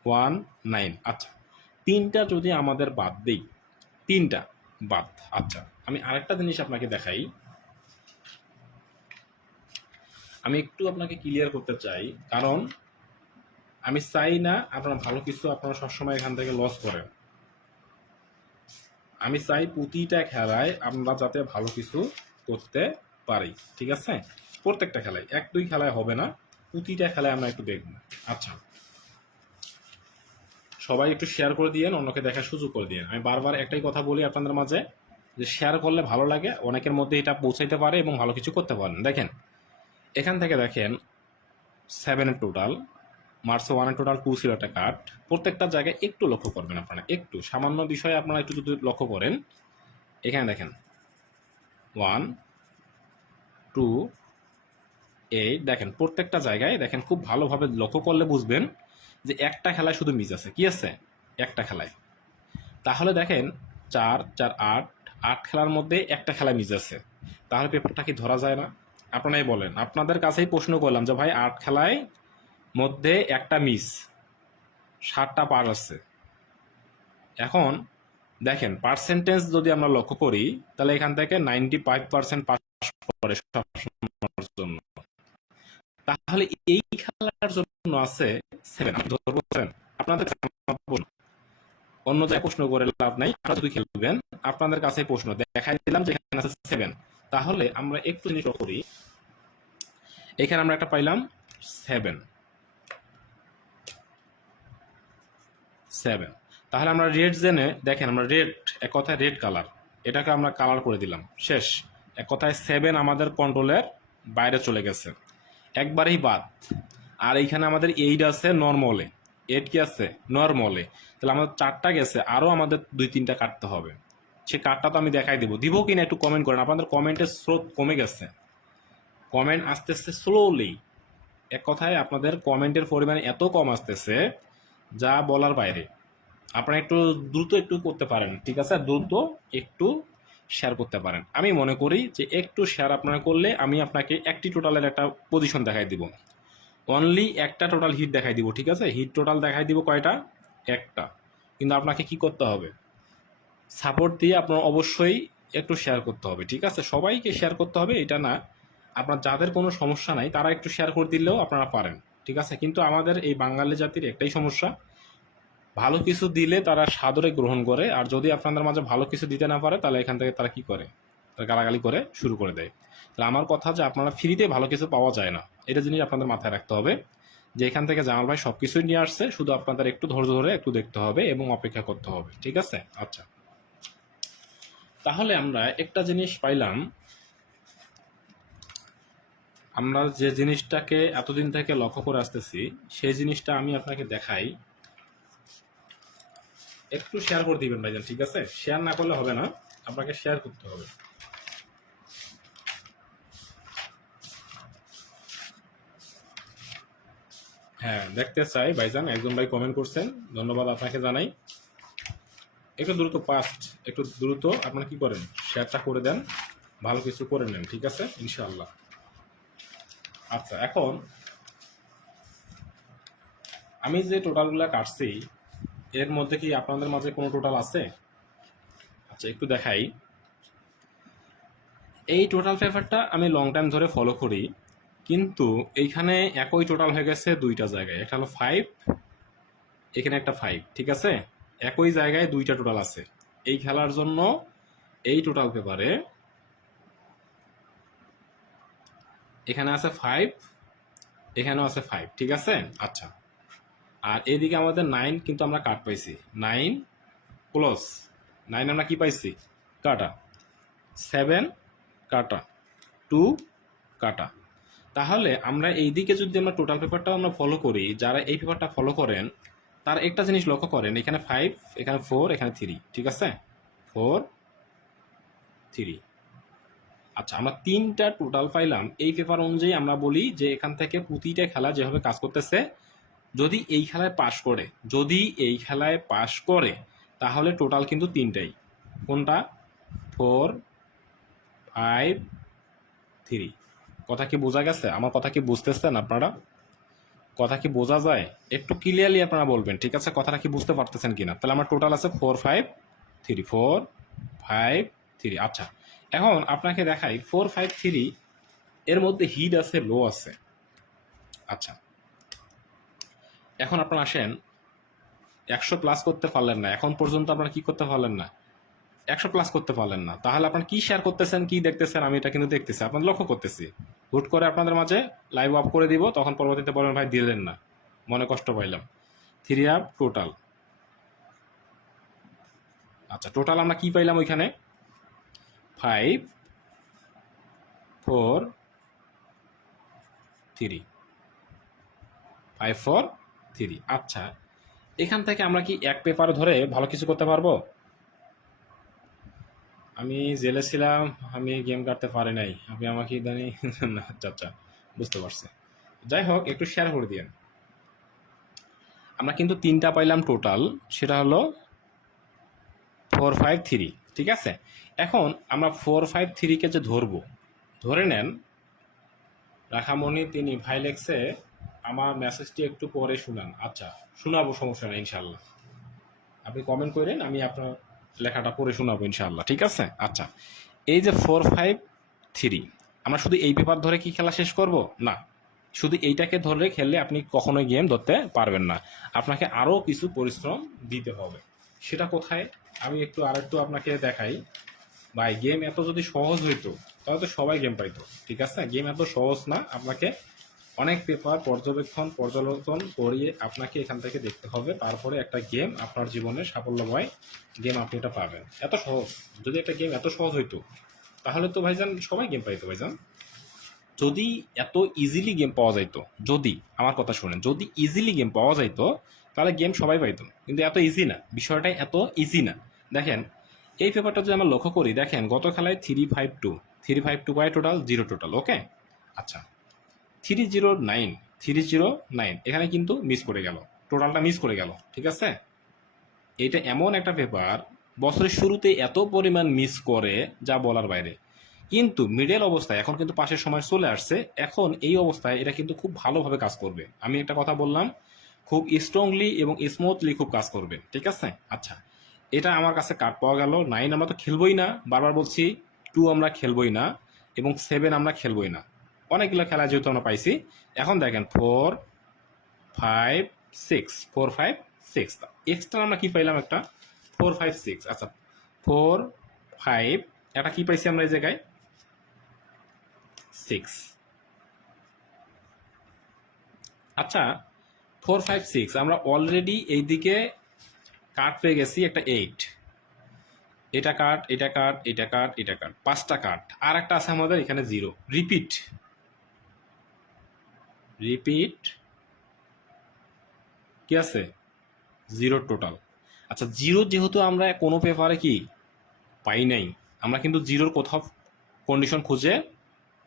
19। আচ্ছা, 3টা যদি আমাদের বাদ দেই, 3টা বাদ। আচ্ছা, আমি আরেকটা জিনিস আপনাকে দেখাই, আমি একটু আপনাকে ক্লিয়ার করতে চাই, কারণ আমি চাই না আপনারা ভালো কিছু আপনারা সবসময় এখান থেকে লস করেন। আমি চাই প্রতিটা খেলায় আমরা যাতে ভালো কিছু করতে পারি, ঠিক আছে? প্রত্যেকটা খেলায়, 1-2 খেলায় হবে না, প্রতিটা খেলায় আমরা একটু দেখব। আচ্ছা, সবাই একটু শেয়ার করে দিয়েন, অন্যকে দেখার সুযোগ করে দিয়েন। আমি বারবার একটাই কথা বলি আপনাদের মাঝে, যে শেয়ার করলে ভালো লাগে, অনেকের মধ্যে এটা পৌঁছাইতে পারে এবং ভালো কিছু করতে পারেন। দেখেন, এখান থেকে দেখেন 7 টোটাল, মার্স 1 টোটাল 2 ছিল একটা কাট। প্রত্যেকটা জায়গায় একটু লক্ষ্য করবেন, আপনারা একটু সামান্য বিষয়ে আপনারা একটু যদি লক্ষ্য করেন, এখানে দেখেন 1 2 8, দেখেন প্রত্যেকটা জায়গায় দেখেন, খুব ভালোভাবে লক্ষ্য করলে বুঝবেন যে একটা খেলায় শুধু মিস আছে। কি আছে? একটা খেলায়। তাহলে দেখেন 4 4 8, 8 খেলার মধ্যে একটা খেলায় মিস আছে, তাহলে পেপারটা কি ধরা যায় না? আপনারাই বলেন, আপনাদের কাছেই প্রশ্ন করলাম যে ভাই 8 খেলায় মধ্যে একটা মিস, 7টা পাস আছে। এখন দেখেন পার্সেন্টেজ যদি আমরা লক্ষ্য করি, তাহলে এখান থেকে 95% পাস করে সবসময়ের জন্য। তাহলে এই খেলার জন্য আছে 7। আপনাদের অন্য জায়গায় প্রশ্ন করে লাভ নাই, আপনারা যদি খেলবেন আপনাদের কাছে প্রশ্ন দেখাই দিলাম যে এখানে আছে 7। তাহলে আমরা একটু জিনিস করি, এখানে আমরা একটা পাইলাম 7 7। তাহলে আমরা রেড জেনে দেখেন, আমরা রেড, এক কথায় রেড কালার, এটাকে আমরা কালার করে দিলাম, শেষ। এক কথায় 7 আমাদের কন্ট্রোলের বাইরে চলে গেছে, একবারেই বাদ। আর এইখানে আমাদের 8 আছে নর্মালে, 8 কি আছে নর্মালে, তাহলে আমাদের 4টা গেছে, আরও আমাদের 2-3টা কাটতে হবে। সে কার্ডটা তো আমি দেখাই দেবো, দিব কিনা একটু কমেন্ট করেন। আপনাদের কমেন্টের স্রোত কমে গেছে, কমেন্ট আসতেছে স্লোলি। এক কথায় আপনাদের কমেন্টের পরিমাণ এত কম আসতেছে যা বলার বাইরে। আপনারা একটু দ্রুত একটু করতে পারেন, ঠিক আছে? দ্রুত একটু শেয়ার করতে পারেন। আমি মনে করি যে একটু শেয়ার আপনারা করলে আমি আপনাকে একটি টোটালের একটা পজিশন দেখাই দিব, অনলি একটা টোটাল হিট দেখাই দিব, ঠিক আছে? হিট টোটাল দেখাই দিব কয়টা? একটা। কিন্তু আপনাকে কি করতে হবে? সাপোর্ট দিয়ে আপনার অবশ্যই একটু শেয়ার করতে হবে, ঠিক আছে? সবাইকে শেয়ার করতে হবে এটা না, আপনার যাদের কোনো সমস্যা নাই তারা একটু শেয়ার করে দিলেও আপনারা পারেন, ঠিক আছে? কিন্তু আমাদের এই বাঙালি জাতির একটাই সমস্যা, ভালো কিছু দিলে তারা সাদরে গ্রহণ করে, আর যদি আপনাদের মাঝে ভালো কিছু দিতে না পারে তাহলে এখান থেকে তারা কি করে? তারা গালাগালি করে শুরু করে দেয়। তাহলে আমার কথা যে আপনারা ফ্রিতে ভালো কিছু পাওয়া যায় না, এটা জিনিস আপনাদের মাথায় রাখতে হবে, যে এখান থেকে জামাল ভাই সব কিছুই নিয়ে আসছে, শুধু আপনাদের একটু ধৈর্য ধরে একটু দেখতে হবে এবং অপেক্ষা করতে হবে, ঠিক আছে? আচ্ছা, তাহলে আমরা একটা জিনিস পাইলাম, আমরা যে জিনিসটাকে এতদিন থেকে লক্ষ্য করে আসতেছি সেই জিনিসটা আমি আপনাকে দেখাই। একটু শেয়ার করে দিবেন ভাইজান, ঠিক আছে? শেয়ার না করলে হবে না, আপনাকে শেয়ার করতে হবে। হ্যাঁ, দেখতে চাই ভাইজান, একজন ভাই কমেন্ট করছেন, ধন্যবাদ আপনাকে জানাই। একটু দ্রুত ফাস্ট, একটু দ্রুত আপনারা কি করেন, শেয়ারটা করে দেন, ভালো কিছু করে নেন, ঠিক আছে ইনশাআল্লাহ। আচ্ছা, এখন আমি যে টোটালগুলো কাটছি এর মধ্যে কি আপনাদের মাঝে কোনো টোটাল আছে? আচ্ছা, একটু দেখাই। এই টোটাল পেপারটা আমি লং টাইম ধরে ফলো করি, কিন্তু এইখানে একই টোটাল হয়ে গেছে দুইটা জায়গায়, একটা হলো 5, এখানে একটা 5, ঠিক আছে? একই জায়গায় দুইটা টোটাল আছে এই খেলার জন্য। এই টোটাল পেপারে এখানে আছে 5, এখানেও আছে 5, ঠিক আছে? আচ্ছা, আর এদিকে আমাদের 9 কিন্তু আমরা কাট পাইছি, 9 ক্লোজ, 9 আমরা কি পাইছি? কাটা। 7 কাটা, 2 কাটা। তাহলে আমরা এইদিকে যদি আমরা টোটাল পেপারটাও আমরা ফলো করি, যারা এই পেপারটা ফলো করেন তারা একটা জিনিস লক্ষ্য করেন, এখানে 5, এখানে 4, এখানে 3, ঠিক আছে? 4 3। আচ্ছা, আমরা 3টা টোটাল পাইলাম। এই পেপার অনুযায়ী আমরা বলি যে এখান থেকে প্রতিটা খেলা যেভাবে কাজ করতেছে, যদি এই খেলায় পাশ করে, যদি এই খেলায় পাশ করে তাহলে টোটাল কিন্তু 3টাই। কোনটা? 4 5 3। কথা কি বোঝা গেছে? আমার কথা কি বুঝতেছেন আপনারা? কথা কি বোঝা যায়? একটু ক্লিয়ারলি আপনারা বলবেন, ঠিক আছে? কথাটা কি বুঝতে পারতেছেন কিনা? তাহলে আমার টোটাল আছে 453, 453। আচ্ছা, এখন আপনাকে দেখাই 453 এর মধ্যে হিট আছে, লো আছে। আচ্ছা, এখন আপনারা আসেন 100 প্লাস করতে পারলেন না, এখন পর্যন্ত আপনারা কি করতে পারলেন না? 100 প্লাস করতে পারলেন না। তাহলে আপনারা কি শেয়ার করতেছেন, কি দেখতেছেন? আমি এটা কিন্তু দেখতেছি, আপনাদের লক্ষ্য করতেছি। হুট করে আপনাদের মাঝে লাইভ অফ করে দিব, তখন পরবর্তীতে বলবেন ভাই দিলেন না, মনে কষ্ট পাইলাম। 3 আপ টোটাল। আচ্ছা, টোটাল আমরা কি পাইলাম ওইখানে? 5 4 3, 5 4 3। আচ্ছা, এখান থেকে আমরা কি এক পেপার ধরে ভালো কিছু করতে পারবো? আমি জেলে ছিলাম, আমি গেম কাটতে পারি নাই, আপনি আমাকে ইদানি না। আচ্ছা আচ্ছা, বুঝতে পারছি। যাই হোক, একটু শেয়ার করে দিন। আমরা কিন্তু 3টা পাইলাম টোটাল, সেটা হলো 453, ঠিক আছে? এখন আমরা 453-কে যে ধরবো, ধরে নেন রাখামণি তিনি ভাই লেখছে আমার মেসেজটি একটু পরে শুনান। আচ্ছা, শোনাবো, সমস্যা নেই ইনশাল্লাহ। আপনি কমেন্ট করেন, আমি আপনার লেখাটা পড়ে শোনাবো ইনশাল্লাহ, ঠিক আছে? আচ্ছা, এই যে 453, আমরা শুধু এই পেপার ধরে কি খেলা শেষ করব? না, শুধু এইটাকে ধরে খেললে আপনি কখনোই গেম ধরতে পারবেন না। আপনাকে আরও কিছু পরিশ্রম দিতে হবে। সেটা কোথায়? আমি আরেকটু আপনাকে দেখাই। ভাই, গেম এত যদি সহজ হইতো তাহলে তো সবাই গেম পাইতো, ঠিক আছে? গেম এত সহজ না। আপনাকে অনেক পেপার পর্যালোচন করিয়ে আপনাকে এখান থেকে দেখতে হবে, তারপরে একটা গেম আপনার জীবনে সাফল্যময় গেম আপনি এটা পাবেন। এত সহজ। যদি একটা গেম এত সহজ হইতো তাহলে তো ভাইজান সবাই গেম পাইতো ভাইজান। যদি এত ইজিলি গেম পাওয়া যাইতো, যদি আমার কথা শুনেন, যদি ইজিলি গেম পাওয়া যাইতো তাহলে গেম সবাই পাইতো, কিন্তু এত ইজি না, বিষয়টাই এত ইজি না। দেখেন, এই পেপারটা যদি আমরা লক্ষ্য করি, দেখেন গত খেলায় 352 পায় টোটাল, 0 টোটাল। ওকে, আচ্ছা, 309, 309 এখানে কিন্তু মিস করে গেল, টোটালটা মিস করে গেল, ঠিক আছে? এটা এমন একটা পেপার, বছরের শুরুতে এত পরিমাণ মিস করে যা বলার বাইরে। কিন্তু মিডল অবস্থায় এখন কিন্তু পাশের সময় চলে আসছে, এখন এই অবস্থায় এটা কিন্তু খুব ভালোভাবে কাজ করবে। আমি একটা কথা বললাম, খুব স্ট্রংলি এবং স্মুথলি খুব কাজ করবে, ঠিক আছে? আচ্ছা, এটা আমার কাছে কার্ড পাওয়া গেল। 9 আমরা তো খেলবই না, বারবার বলছি। 2 আমরা খেলবই না, এবং 7 আমরা খেলবই না। অনেকগুলো খেলা যেহেতু আমরা পাইছি, এখন দেখেন 4 5 6, 4 5 6, এক্সট্রা আমরা কি পাইলাম? একটা 4 5 6। আচ্ছা, 4 5, এটা কি পাইছি আমরা এই জায়গায়? 6। আচ্ছা, 4 5 6 আমরা অলরেডি এইদিকে কার্ড পেয়ে গেছি একটা 8। এটা কার্ড, এটা কার্ড, এটা কার্ড, এটা কার্ড, 5টা কার্ড। আর একটা আছে আমাদের এখানে 0। রিপিট, রিপিট কি আছে? 0 টোটাল। আচ্ছা, 0 যেহেতু আমরা কোনো পেপারে কি পাই নাই, আমরা কিন্তু 0-র কোথাও কন্ডিশন খুঁজে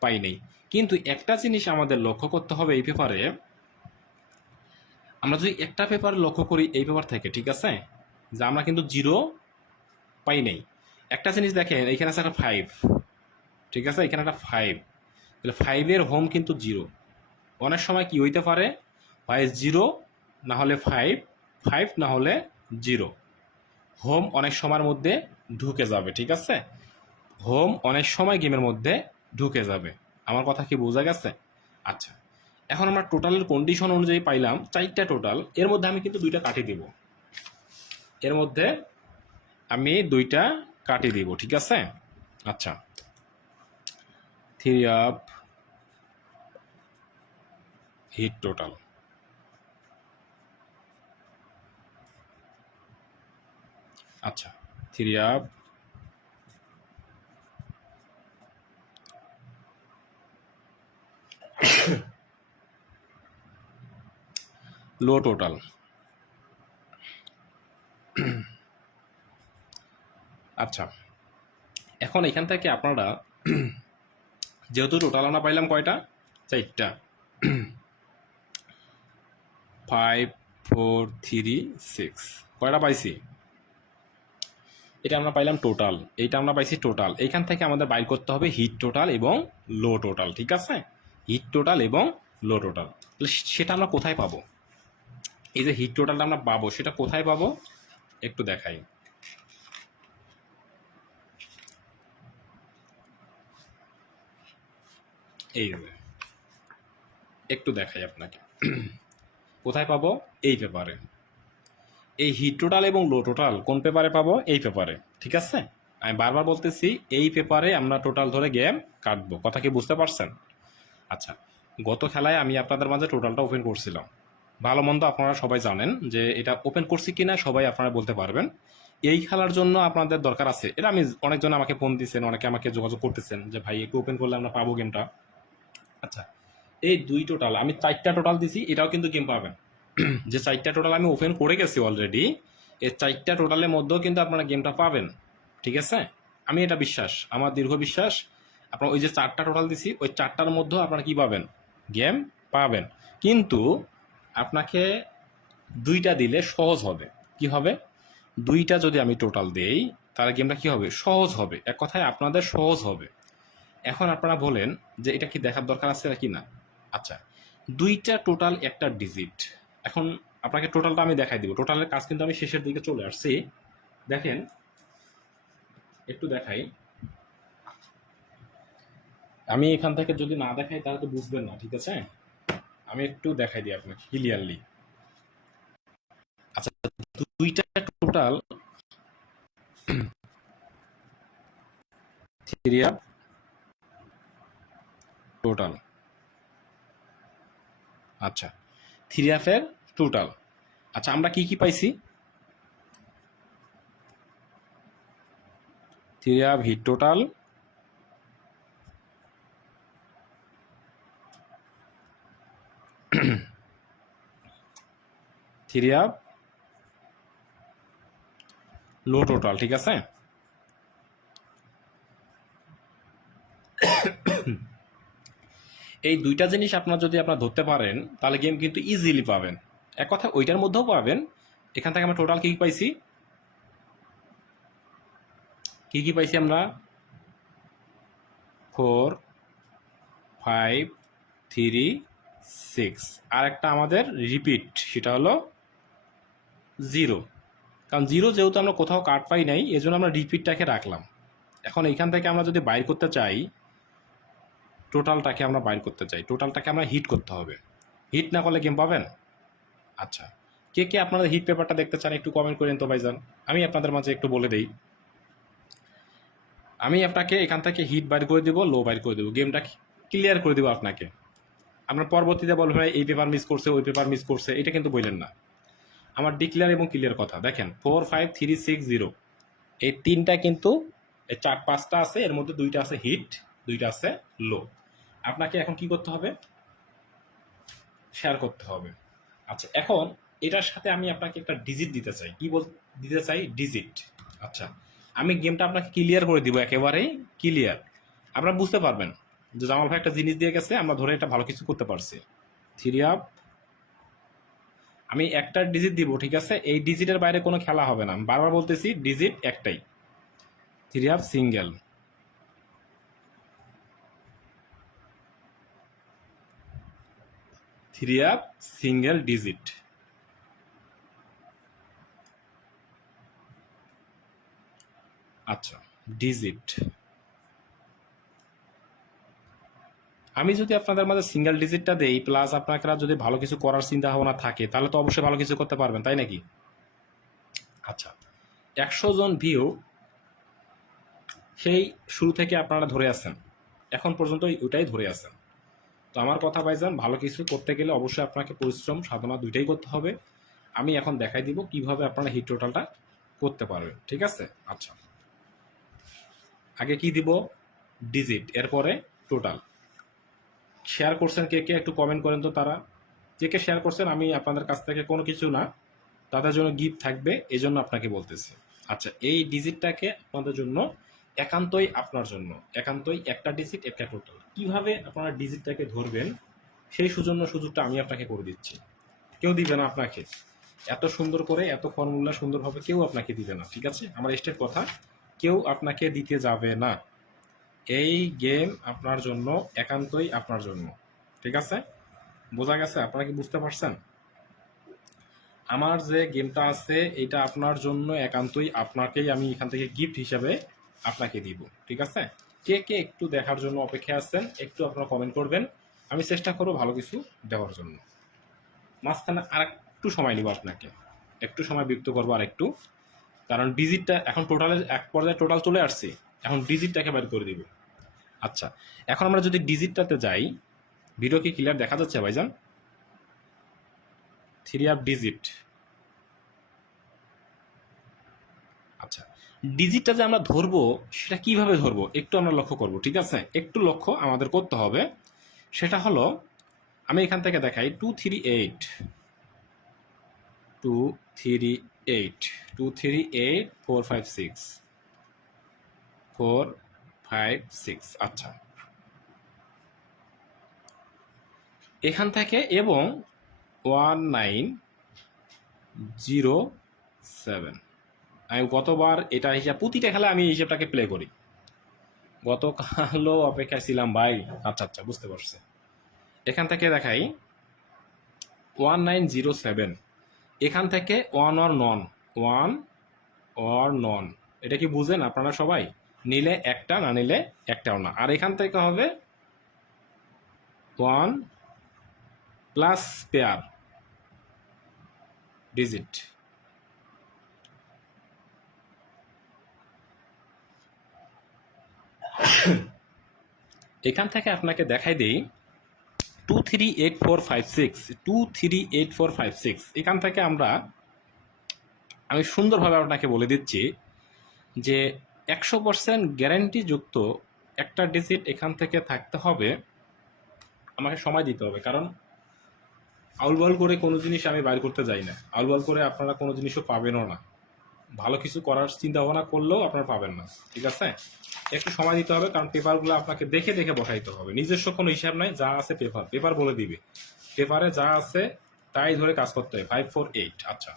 পাই নাই। কিন্তু একটা জিনিস আমাদের লক্ষ্য করতে হবে এই পেপারে, আমরা যদি একটা পেপার লক্ষ্য করি এই পেপার থেকে, ঠিক আছে, যে আমরা কিন্তু 0 পাই নাই। একটা জিনিস দেখেন, এখানে আছে একটা 5, ঠিক আছে, এখানে একটা 5, তাহলে 5-এর হোম কিন্তু 0। অনেক সময় কি হইতে পারে, হয় 0 না হলে 5, 5 না হলে 0। হোম অনেক সময়ের মধ্যে ঢুকে যাবে, ঠিক আছে? হোম অনেক সময় গেমের মধ্যে ঢুকে যাবে। আমার কথা কি বোঝা গেছে? আচ্ছা, এখন আমরা টোটালের কন্ডিশন অনুযায়ী পাইলাম 4টা টোটাল। এর মধ্যে আমি কিন্তু 2টা কাটিয়ে দিব, এর মধ্যে আমি 2টা কাটিয়ে দিব, ঠিক আছে? আচ্ছা, 3 আপ হিট টোটাল। আচ্ছা, 3 আপ লো টোটাল। আচ্ছা, এখন এখান থেকে আপনারা যেহেতু টোটাল আমরা পাইলাম কয়টা? 4টা। 5 4 3 6, কয়টা পাইছি? এটা আমরা পাইলাম টোটাল, এইটা আমরা পাইছি টোটাল। এইখান থেকে আমাদের বাইর করতে হবে হিট টোটাল এবং লো টোটাল, ঠিক আছে? হিট টোটাল এবং লো টোটাল। তাহলে সেটা আমরা কোথায় পাবো? এই যে হিট টোটালটা আমরা পাবো সেটা কোথায় পাবো একটু দেখাই। এই যে একটু দেখাই আপনাকে কোথায় পাবো, এই পেপারে। এই হিট টোটাল এবং লো টোটাল কোন পেপারে পাবো? এই পেপারে, ঠিক আছে? আমি বারবার বলতেছি এই পেপারে আমরা টোটাল ধরে গেম কাটবো। কথা কি বুঝতে পারছেন? আচ্ছা, গত খেলায় আমি আপনাদের মাঝে টোটালটা ওপেন করছিলাম। ভালো মন্দ আপনারা সবাই জানেন যে এটা ওপেন করছি কিনা সবাই আপনারা বলতে পারবেন। এই খেলার জন্য আপনাদের দরকার আছে, এটা আমি অনেকজন আমাকে ফোন দিচ্ছেন, অনেকে আমাকে যোগাযোগ করতেছেন যে ভাই একটু ওপেন করলে আমরা পাবো গেমটা। আচ্ছা, এই দুই টোটাল আমি 4টা টোটাল দিছি, এটাও কিন্তু গেম পাবেন। যে 4টা টোটাল আমি ওপেন করে গেছি অলরেডি, এই 4টা টোটালের মধ্যেও কিন্তু আপনারা গেমটা পাবেন, ঠিক আছে? আমি এটা বিশ্বাস, আমার দীর্ঘ বিশ্বাস। আপনার ওই যে 4টা টোটাল দিছি, ওই 4টার মধ্যেও আপনারা কি পাবেন? গেম পাবেন। কিন্তু আপনাকে 2টা দিলে সহজ হবে। কি হবে? 2টা যদি আমি টোটাল দেই তাহলে গেমটা কি হবে? সহজ হবে। এক কথায় আপনাদের সহজ হবে। এখন আপনারা বলেন যে এটা কি দেখার দরকার আছে নাকি না? আচ্ছা, 2টা টোটাল একটা ডিজিট। এখন আপনাকে টোটালটা আমি দেখাই দিব। টোটালের কাজ কিন্তু আমি শেষের দিকে চলে আসছি। দেখেন, একটু দেখাই। আমি এখান থেকে যদি না দেখাই তাহলে তো বুঝবেন না, ঠিক আছে? আমি একটু দেখাই দিই আপনাকে ক্লিয়ারলি। আচ্ছা, 2টা টোটাল থ্রিয়া টোটাল। আচ্ছা, থ্রিয়াফের টোটাল। আচ্ছা, আমরা কি কি পাইছি? থ্রিয়া হিট টোটাল, থ্রিয়া লো টোটাল, ঠিক আছে? এই 2টা জিনিস আপনার যদি আপনার ধরতে পারেন তাহলে গেম কিন্তু ইজিলি পাবেন। এক কথা ওইটার মধ্যেও পাবেন। এখান থেকে আমরা টোটাল কি কি পাইছি? কি কি পাইছি আমরা? 4, 5, 3, 6। আর একটা আমাদের রিপিট, সেটা হলো 0। কারণ 0 যেহেতু আমরা কোথাও কাট পাই নাই, এজন্য আমরা রিপিটটাকে রাখলাম। এখন এইখান থেকে আমরা যদি বাইর করতে চাই, টোটালটাকে আমরা বাইর করতে চাই, টোটালটাকে আমরা হিট করতে হবে। হিট না করলে গেম পাবেন? আচ্ছা, কে কে আপনাদের হিট পেপারটা দেখতে চান একটু কমেন্ট করেন তো ভাইজান। আমি আপনাদের মাঝে একটু বলে দেই। আমি আপনাকে এখান থেকে হিট বাইর করে দিব, লো বাইর করে দেবো, গেমটা ক্লিয়ার করে দেবো আপনাকে। আপনার পরবর্তীতে বলবেন ভাই এই পেপার মিস করছে, ওই পেপার মিস করছে, এটা কিন্তু বললেন না। আমার ডিক্লিয়ার এবং ক্লিয়ার কথা। দেখেন 4, 5, 3, 6, 0 এই 3টা কিন্তু, এই 4-5টা আছে, এর মধ্যে 2টা আছে হিট, 2টা আছে লো। আপনাকে এখন কি করতে হবে? শেয়ার করতে হবে। আচ্ছা, এখন এটার সাথে আমি আপনাকে একটা ডিজিট দিতে চাই। কি দিতে চাই? ডিজিট। আচ্ছা, আমি গেমটা আপনাকে ক্লিয়ার করে দিব, একেবারেই ক্লিয়ার। আপনারা বুঝতে পারবেন যে জামাল ভাই একটা জিনিস দিয়ে গেছে, আমরা ধরে এটা ভালো কিছু করতে পারছি। থ্রি আপ, আমি একটা ডিজিট দিব, ঠিক আছে? এই ডিজিটের বাইরে কোনো খেলা হবে না, আমি বারবার বলতেছি ডিজিট একটাই। Three up single, three up single digit. আচ্ছা, ডিজিট। আমি যদি আপনাদের মাঝে সিঙ্গেল ডিজিটটা দেই, প্লাস আপনারা যদি ভালো কিছু করার চিন্তা ভাবনা থাকে তাহলে তো অবশ্যই ভালো কিছু করতে পারবেন, তাই নাকি? আচ্ছা, 100 জন ভিউ সেই শুরু থেকে আপনারা ধরে আছেন, এখন পর্যন্ত ওইটাই ধরে আছেন। তো আমার কথা ভাইজান, ভালো কিছু করতে গেলে অবশ্যই আপনাকে পরিশ্রম সাধনা দুইটাই করতে হবে। আমি এখন দেখাই দিব কিভাবে আপনারা হিট টোটালটা করতে পারবেন, ঠিক আছে? আচ্ছা, আগে কি দিব? ডিজিট, এরপরে টোটাল। শেয়ার করছেন কে কে একটু কমেন্ট করেন তো। তারা কে কে শেয়ার করছেন, আমি আপনাদের কাছ থেকে কোনো কিছু না, তাদের জন্য গিফট থাকবে, এই জন্য আপনাকে বলতেছি। আচ্ছা, এই ডিজিটটাকে আপনাদের জন্য, একান্তই আপনার জন্য, একান্তই একটা ডিজিট একটা টোটাল। কিভাবে আপনারা ডিজিটটাকে ধরবেন সেই সুযোগটা আমি আপনাকে করে দিচ্ছি। কেউ দিবে না আপনাকে এত সুন্দর করে, এত ফর্মুলা সুন্দরভাবে কেউ আপনাকে দিবে না, ঠিক আছে? আমার স্টেট কথা, কেউ আপনাকে দিতে যাবে না। এই গেম আপনার জন্য, একান্তই আপনার জন্য, ঠিক আছে? বোঝা গেছে? আপনারা কি বুঝতে পারছেন? আমার যে গেমটা আছে এটা আপনার জন্য একান্তই আপনাকেই আমি এখান থেকে গিফট হিসাবে আপনাকে দিব, ঠিক আছে? কে কে একটু দেখার জন্য অপেক্ষা আছেন একটু আপনারা কমেন্ট করবেন, আমি চেষ্টা করবো ভালো কিছু দেওয়ার জন্য। মাঝখানে আর একটু সময় নিব আপনাকে, একটু সময় বিরক্ত করবো আর একটু, কারণ ডিজিটটা এখন টোটালের এক পর্যায়ে টোটাল চলে আসছে, এখন ডিজিটটাকে বের করে দিব। আচ্ছা, এখন আমরা যদি ডিজিটটাতে যাই, ভিডিও কি ক্লিয়ার দেখা যাচ্ছে ভাইজান? 3 আপ ডিজিট। আচ্ছা, ডিজিটটা যে আমরা ধরবো সেটা কিভাবে ধরবো একটু আমরা লক্ষ্য করব, ঠিক আছে? একটু লক্ষ্য আমাদের করতে হবে। সেটা হলো, আমি এখান থেকে দেখাই 238 238 238 456 456। আচ্ছা, এখান থেকে এবং 1907। আমি গতবার এটা হিসাব প্রতিটা খেলা আমি এই হিসাবটাকে প্লে করি, গতকালও অপেক্ষায় ছিলাম ভাই। আচ্ছা আচ্ছা, বুঝতে পারছি। এখান থেকে দেখাই 1907, এখান থেকে one or non, one or non, এটা কি বুঝেন আপনারা সবাই? নিলে একটা, না নিলে একটাও না। আর এখান থেকে হবে ওয়ান প্লাস পেয়ার ডিজিট। এখান থেকে আপনাকে দেখাই দিই 238456 238456। এখান থেকে আমি সুন্দরভাবে আপনাকে বলে দিচ্ছি যে 100% গ্যারান্টিযুক্ত একটা ডিজিট এখান থেকে থাকতে হবে। আমাকে সময় দিতে হবে, কারণ আউলবাল করে কোনো জিনিস আমি বাইর করতে যাই না। আউলবাল করে আপনারা কোনো জিনিসও পাবেনও না, ভালো কিছু করার চিন্তা ভাবনা করলেও আপনারা পাবেন না, ঠিক আছে? একটু সময় দিতে হবে, কারণ পেপারগুলো আপনাকে দেখে দেখে বসাইতে হবে। নিজস্ব কোনো হিসাব নাই, যা আছে পেপার বলে দিবে, পেপারে যা আছে তাই ধরে কাজ করতে হবে। 548। আচ্ছা,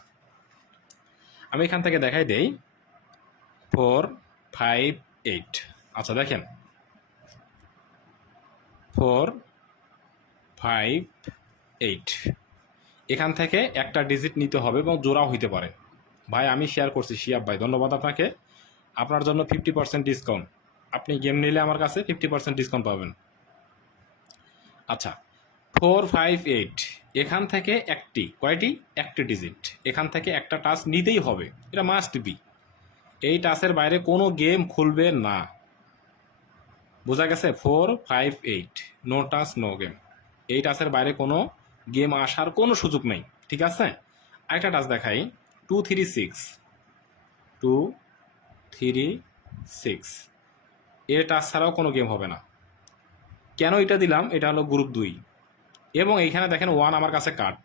আমি এখান থেকে দেখাই দেই 458। আচ্ছা দেখেন 458, এখান থেকে একটা ডিজিট নিতে হবে এবং জোড়াও হইতে পারে। ভাই আমি শেয়ার করছি, শিয়াব ভাই ধন্যবাদ আপনাকে, আপনার জন্য 50% ডিসকাউন্ট। আপনি গেম নিলে আমার কাছে 50% ডিসকাউন্ট পাবেন। আচ্ছা, 458, এখান থেকে কয়টি? একটি ডিজিট, এখান থেকে একটা টাচ নিতেই হবে, এটা মাস্ট বি। এই টাচের বাইরে কোনো গেম খুলবে না, বোঝা গেছে? 458, নো টাচ নো গেম। এই টাচের বাইরে কোনো গেম আসার কোনো সুযোগ নেই, ঠিক আছে? আরেকটা টাচ দেখাই 236 এর টাচ ছাড়াও কোনো গেম হবে না। কেন এটা দিলাম? এটা হলো গ্রুপ 2, এবং এইখানে দেখেন 1 আমার কাছে কাট,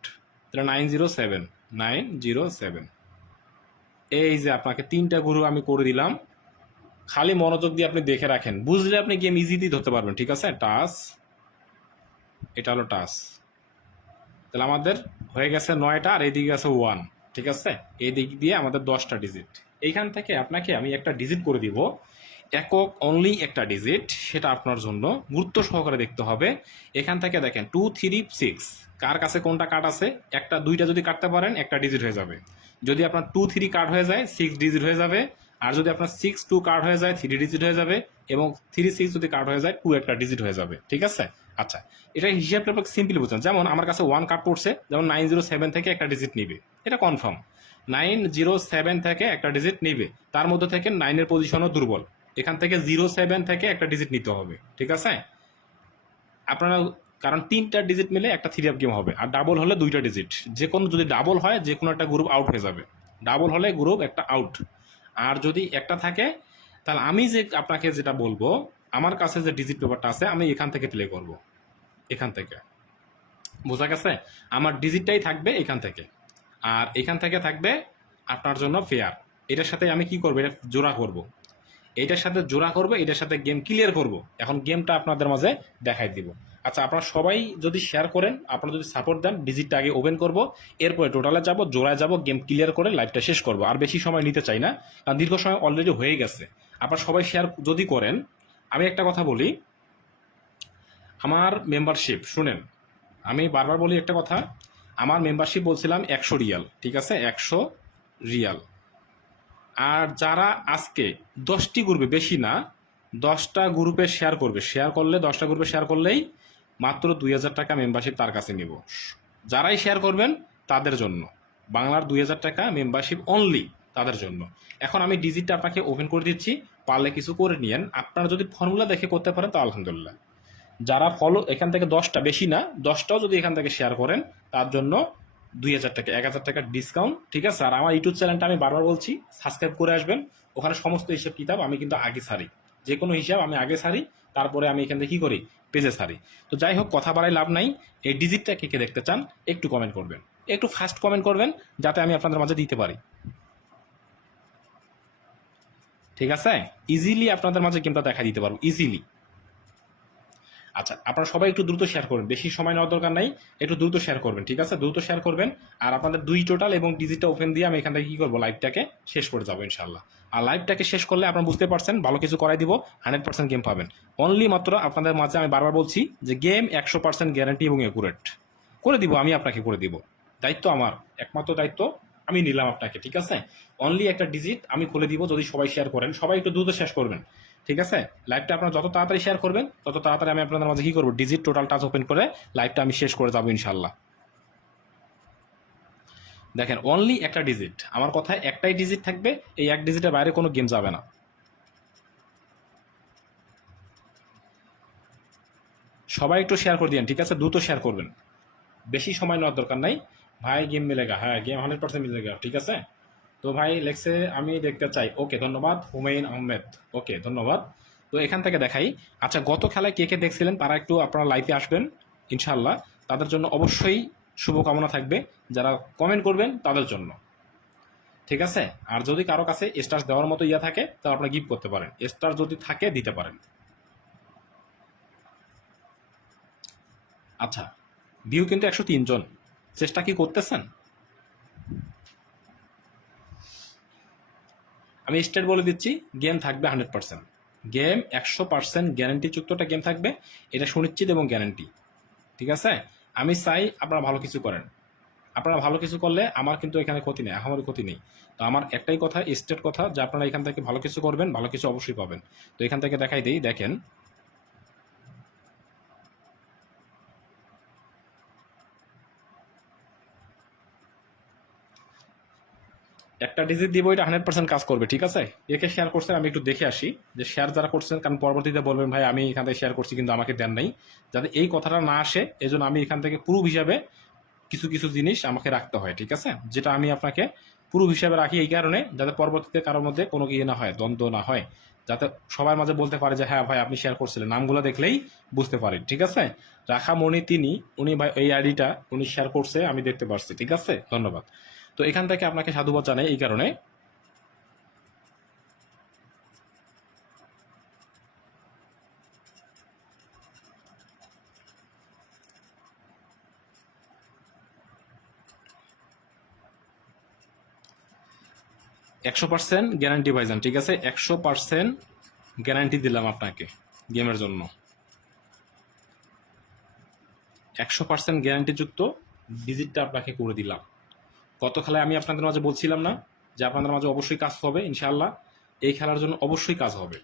তাহলে 907। এই যে আপনাকে 3টা গ্রুপ আমি করে দিলাম, খালি মনোযোগ দিয়ে আপনি দেখে রাখেন, বুঝলে আপনি গেম ইজিতেই ধরতে পারবেন, ঠিক আছে? টাচ, এটা হলো টাচ, তাহলে আমাদের হয়ে গেছে 9টা, আর এইদিকে আছে 1, ঠিক আছে? এই দিক দিয়ে আমাদের 10টা ডিজিট। এইখান থেকে আপনাকে আমি একটা ডিজিট করে দিব, একক অনলি একটা ডিজিট, সেটা আপনার জন্য গুরুত্ব সহকারে দেখতে হবে। এখান থেকে দেখেন 236, কার কাছে কোনটা কাট আছে? একটা দুইটা যদি কাটতে পারেন একটা ডিজিট হয়ে যাবে। যদি আপনার 23 কার্ড হয়ে যায় 6 ডিজিট হয়ে যাবে, আর যদি আপনার 62 কার্ড হয়ে যায় 3 ডিজিট হয়ে যাবে, এবং 36 যদি কার্ড হয়ে যায় 2 একটা ডিজিট হয়ে যাবে, ঠিক আছে? আচ্ছা, এটা হিসাবটা আপনাকে সিম্পলি বুঝছেন। যেমন আমার কাছে 1 কার্ড পড়ছে, যেমন 907 থেকে একটা ডিজিট নিবে, এটা কনফার্ম। 907 থেকে একটা ডিজিট নিবে, তার মধ্যে থেকে 9-এর পজিশনও দুর্বল, এখান থেকে 07 থেকে একটা ডিজিট নিতে হবে, ঠিক আছে? আপনারা, কারণ 3টা ডিজিট মিলে একটা 3 আপ গেম হবে, আর ডাবল হলে 2টা ডিজিট, যে কোনো যদি ডাবল হয় যে কোনো একটা গ্রুপ আউট হয়ে যাবে, ডাবল হলে গ্রুপ একটা আউট। আর যদি একটা থাকে, তাহলে আমি যে আপনাকে যেটা বলবো, আমার কাছে যে ডিজিট পেপারটা আছে আমি এখান থেকে প্লে করব, এখান থেকে, বোঝা গেছে? আমার ডিজিটটাই থাকবে এখান থেকে, আর এখান থেকে থাকবে আপনার জন্য ফেয়ার। এটার সাথে আমি কি করবো? এটা জোড়া করব, এইটার সাথে জোড়া করবো, এটার সাথে গেম ক্লিয়ার করব। এখন গেমটা আপনাদের মাঝে দেখাই দিব। আচ্ছা, আপনারা সবাই যদি শেয়ার করেন, আপনারা যদি সাপোর্ট দেন, ডিজিটটা আগে ওপেন করব, এরপরে টোটালে যাব, জোড়ায় যাব, গেম ক্লিয়ার করে লাইভটা শেষ করব। আর বেশি সময় নিতে চাই না, কারণ দীর্ঘ সময় অলরেডি হয়ে গেছে। আপনারা সবাই শেয়ার যদি করেন, আমি একটা কথা বলি, আমার মেম্বারশিপ শুনেন, আমি বারবার বলি একটা কথা, আমার মেম্বারশিপ বলছিলাম 100 রিয়াল, ঠিক আছে, 100 রিয়াল। আর যারা আজকে 10টি গ্রুপে, বেশি না, 10টা গ্রুপে শেয়ার করবে, শেয়ার করলে 10টা গ্রুপে শেয়ার করলেই মাত্র 2000 টাকা মেম্বারশিপ তার কাছে নিব। যারাই শেয়ার করবেন তাদের জন্য বাংলার 2000 টাকা মেম্বারশিপ অনলি তাদের জন্য। এখন আমি ডিজিটটা আপনাকে ওপেন করে দিচ্ছি, পারলে কিছু করে নিয়েন। আপনারা যদি ফর্মুলা দেখে করতে পারেন তো আলহামদুলিল্লাহ। যারা ফলো এখান থেকে 10টা, বেশি না, 10টাও যদি এখান থেকে শেয়ার করেন তার জন্য 2000 টাকা, 1000 টাকার ডিসকাউন্ট, ঠিক আছে। আর আমার ইউটিউব চ্যানেলটা আমি বারবার বলছি সাবস্ক্রাইব করে আসবেন, ওখানে সমস্ত হিসাব কিতাব আমি কিন্তু আগে ছাড়ি, যে কোনো হিসাব আমি আগে ছাড়ি, তারপরে আমি এখান থেকে কী করি, পেজে ছাড়ি। তো যাই হোক, কথা বাড়াই লাভ নাই। এই ডিজিটটা কে কে দেখতে চান একটু কমেন্ট করবেন, একটু ফাস্ট কমেন্ট করবেন যাতে আমি আপনাদের মাঝে দিতে পারি, ঠিক আছে। ইজিলি আপনাদের মাঝে গেমটা দেখা দিতে পারবো, ইজিলি। আচ্ছা, আপনারা সবাই একটু দ্রুত শেয়ার করবেন, বেশি সময় নেওয়ার দরকার নাই, একটু দ্রুত শেয়ার করবেন, ঠিক আছে, দ্রুত শেয়ার করবেন। আর আপনাদের 2 টোটাল এবং ডিজিটটা ওপেন দিয়ে আমি এখান থেকে কী করবো, লাইভটাকে শেষ করে যাবো ইনশাল্লাহ। আর লাইভটাকে শেষ করলে আপনারা বুঝতে পারছেন ভালো কিছু করাই দিব, 100% গেম পাবেন। অনলি মাত্র আপনাদের মাঝে আমি বারবার বলছি যে গেম 100% গ্যারান্টি এবং একুরেট করে দিব, আমি আপনাকে করে দিব। দায়িত্ব আমার, একমাত্র দায়িত্ব আমি নিলাম আপনাকে, ঠিক আছে। অনলি একটা ডিজিট আমি খুলে দিব যদি সবাই শেয়ার করেন। সবাই একটু দ্রুত শেষ করবেন, ঠিক আছে। লাইভটা আপনারা যত তাড়াতাড়ি শেয়ার করবেন তত তাড়াতাড়ি আমি আপনাদের মাঝে কী করবো, ডিজিট টোটাল টাচ ওপেন করে লাইভটা আমি শেষ করে যাবো ইনশাল্লাহ। দেখেন, অনলি একটা ডিজিট, আমার কথায় একটাই ডিজিট থাকবে, এই এক ডিজিটের বাইরে কোনো গেম যাবে না। সবাই একটু শেয়ার করে দিন, ঠিক আছে, দ্রুত শেয়ার করবেন, বেশি সময় নেওয়ার দরকার নাই। ভাই গেম মিলেগা, হ্যাঁ গেম 100% মিলেগা, ঠিক আছে। তো ভাই লেখছে আমি দেখতে চাই, ওকে ধন্যবাদ। হুমায়ুন আহমেদ, ওকে ধন্যবাদ। তো এখান থেকে দেখাই। আচ্ছা, গত খেলায় কে কে দেখছিলেন তারা একটু আপনারা লাইভে আসবেন ইনশাল্লাহ, তাদের জন্য অবশ্যই শুভকামনা থাকবে, যারা কমেন্ট করবেন তাদের জন্য, ঠিক আছে। আর যদি কারো কাছে স্টার দেওয়ার মতো ইয়া থাকে তাহলে আপনারা গিফট করতে পারেন, স্টার যদি থাকে দিতে পারেন। আচ্ছা, ভিউ কিন্তু 103 জন, চেষ্টা কি করতেছেন? আমি স্টেট বলে দিচ্ছি, গেম থাকবে 100%, গেম 100% গ্যারান্টিযুক্তটা গেম থাকবে, এটা সুনিশ্চিত এবং গ্যারান্টি, ঠিক আছে। আমি চাই আপনারা ভালো কিছু করেন, আপনারা ভালো কিছু করলে আমার কিন্তু এখানে ক্ষতি নেই, আমারও ক্ষতি নেই। তো আমার একটাই কথা, স্টেট কথা, যে আপনারা এখান থেকে ভালো কিছু করবেন, ভালো কিছু অবশ্যই পাবেন। তো এখান থেকে দেখাই দিই, দেখেন একটা ডিজিট দিব, এটা 100% কাজ করবে, ঠিক আছে। একে শেয়ার করছেন, আমি একটু দেখে আসি যে শেয়ার যারা করছেন, কারণ পরবর্তীতে বলবেন ভাই আমি এখান থেকে শেয়ার করছি কিন্তু আমাকে দেন নাই, যাতে এই কথাটা না আসে এজন্য আমি এখান থেকে প্রুফ হিসাবে কিছু কিছু জিনিস আমাকে রাখতে হয়, ঠিক আছে, যেটা আমি আপনাকে প্রুফ হিসাবে রাখি এই কারণে যাতে পরবর্তীতে কারোর মধ্যে কোনো ইয়ে না হয়, দ্বন্দ্ব না হয়, যাতে সবার মাঝে বলতে পারে যে হ্যাঁ ভাই আপনি শেয়ার করছিলেন, নামগুলো দেখলেই বুঝতে পারেন, ঠিক আছে। রাখা মনি উনি ভাই এই আইডিটা উনি শেয়ার করছে, আমি দেখতে পারছি, ঠিক আছে, ধন্যবাদ। তো এখান থেকে আপনাকে সাধুবাদ জানাই এই কারণে। 100% গ্যারান্টি ভাইজান, ঠিক আছে, 100% গ্যারান্টি দিলাম আপনাকে গেমের জন্য, 100% গ্যারান্টিযুক্ত ডিজিটটা আপনাকে করে দিলাম। গত খেলায় আমি আপনাদের মাঝে বলছিলাম না যে আপনাদের মাঝে অবশ্যই কাজ হবে ইনশাআল্লাহ, এই খেলার জন্য অবশ্যই কাজ হবে।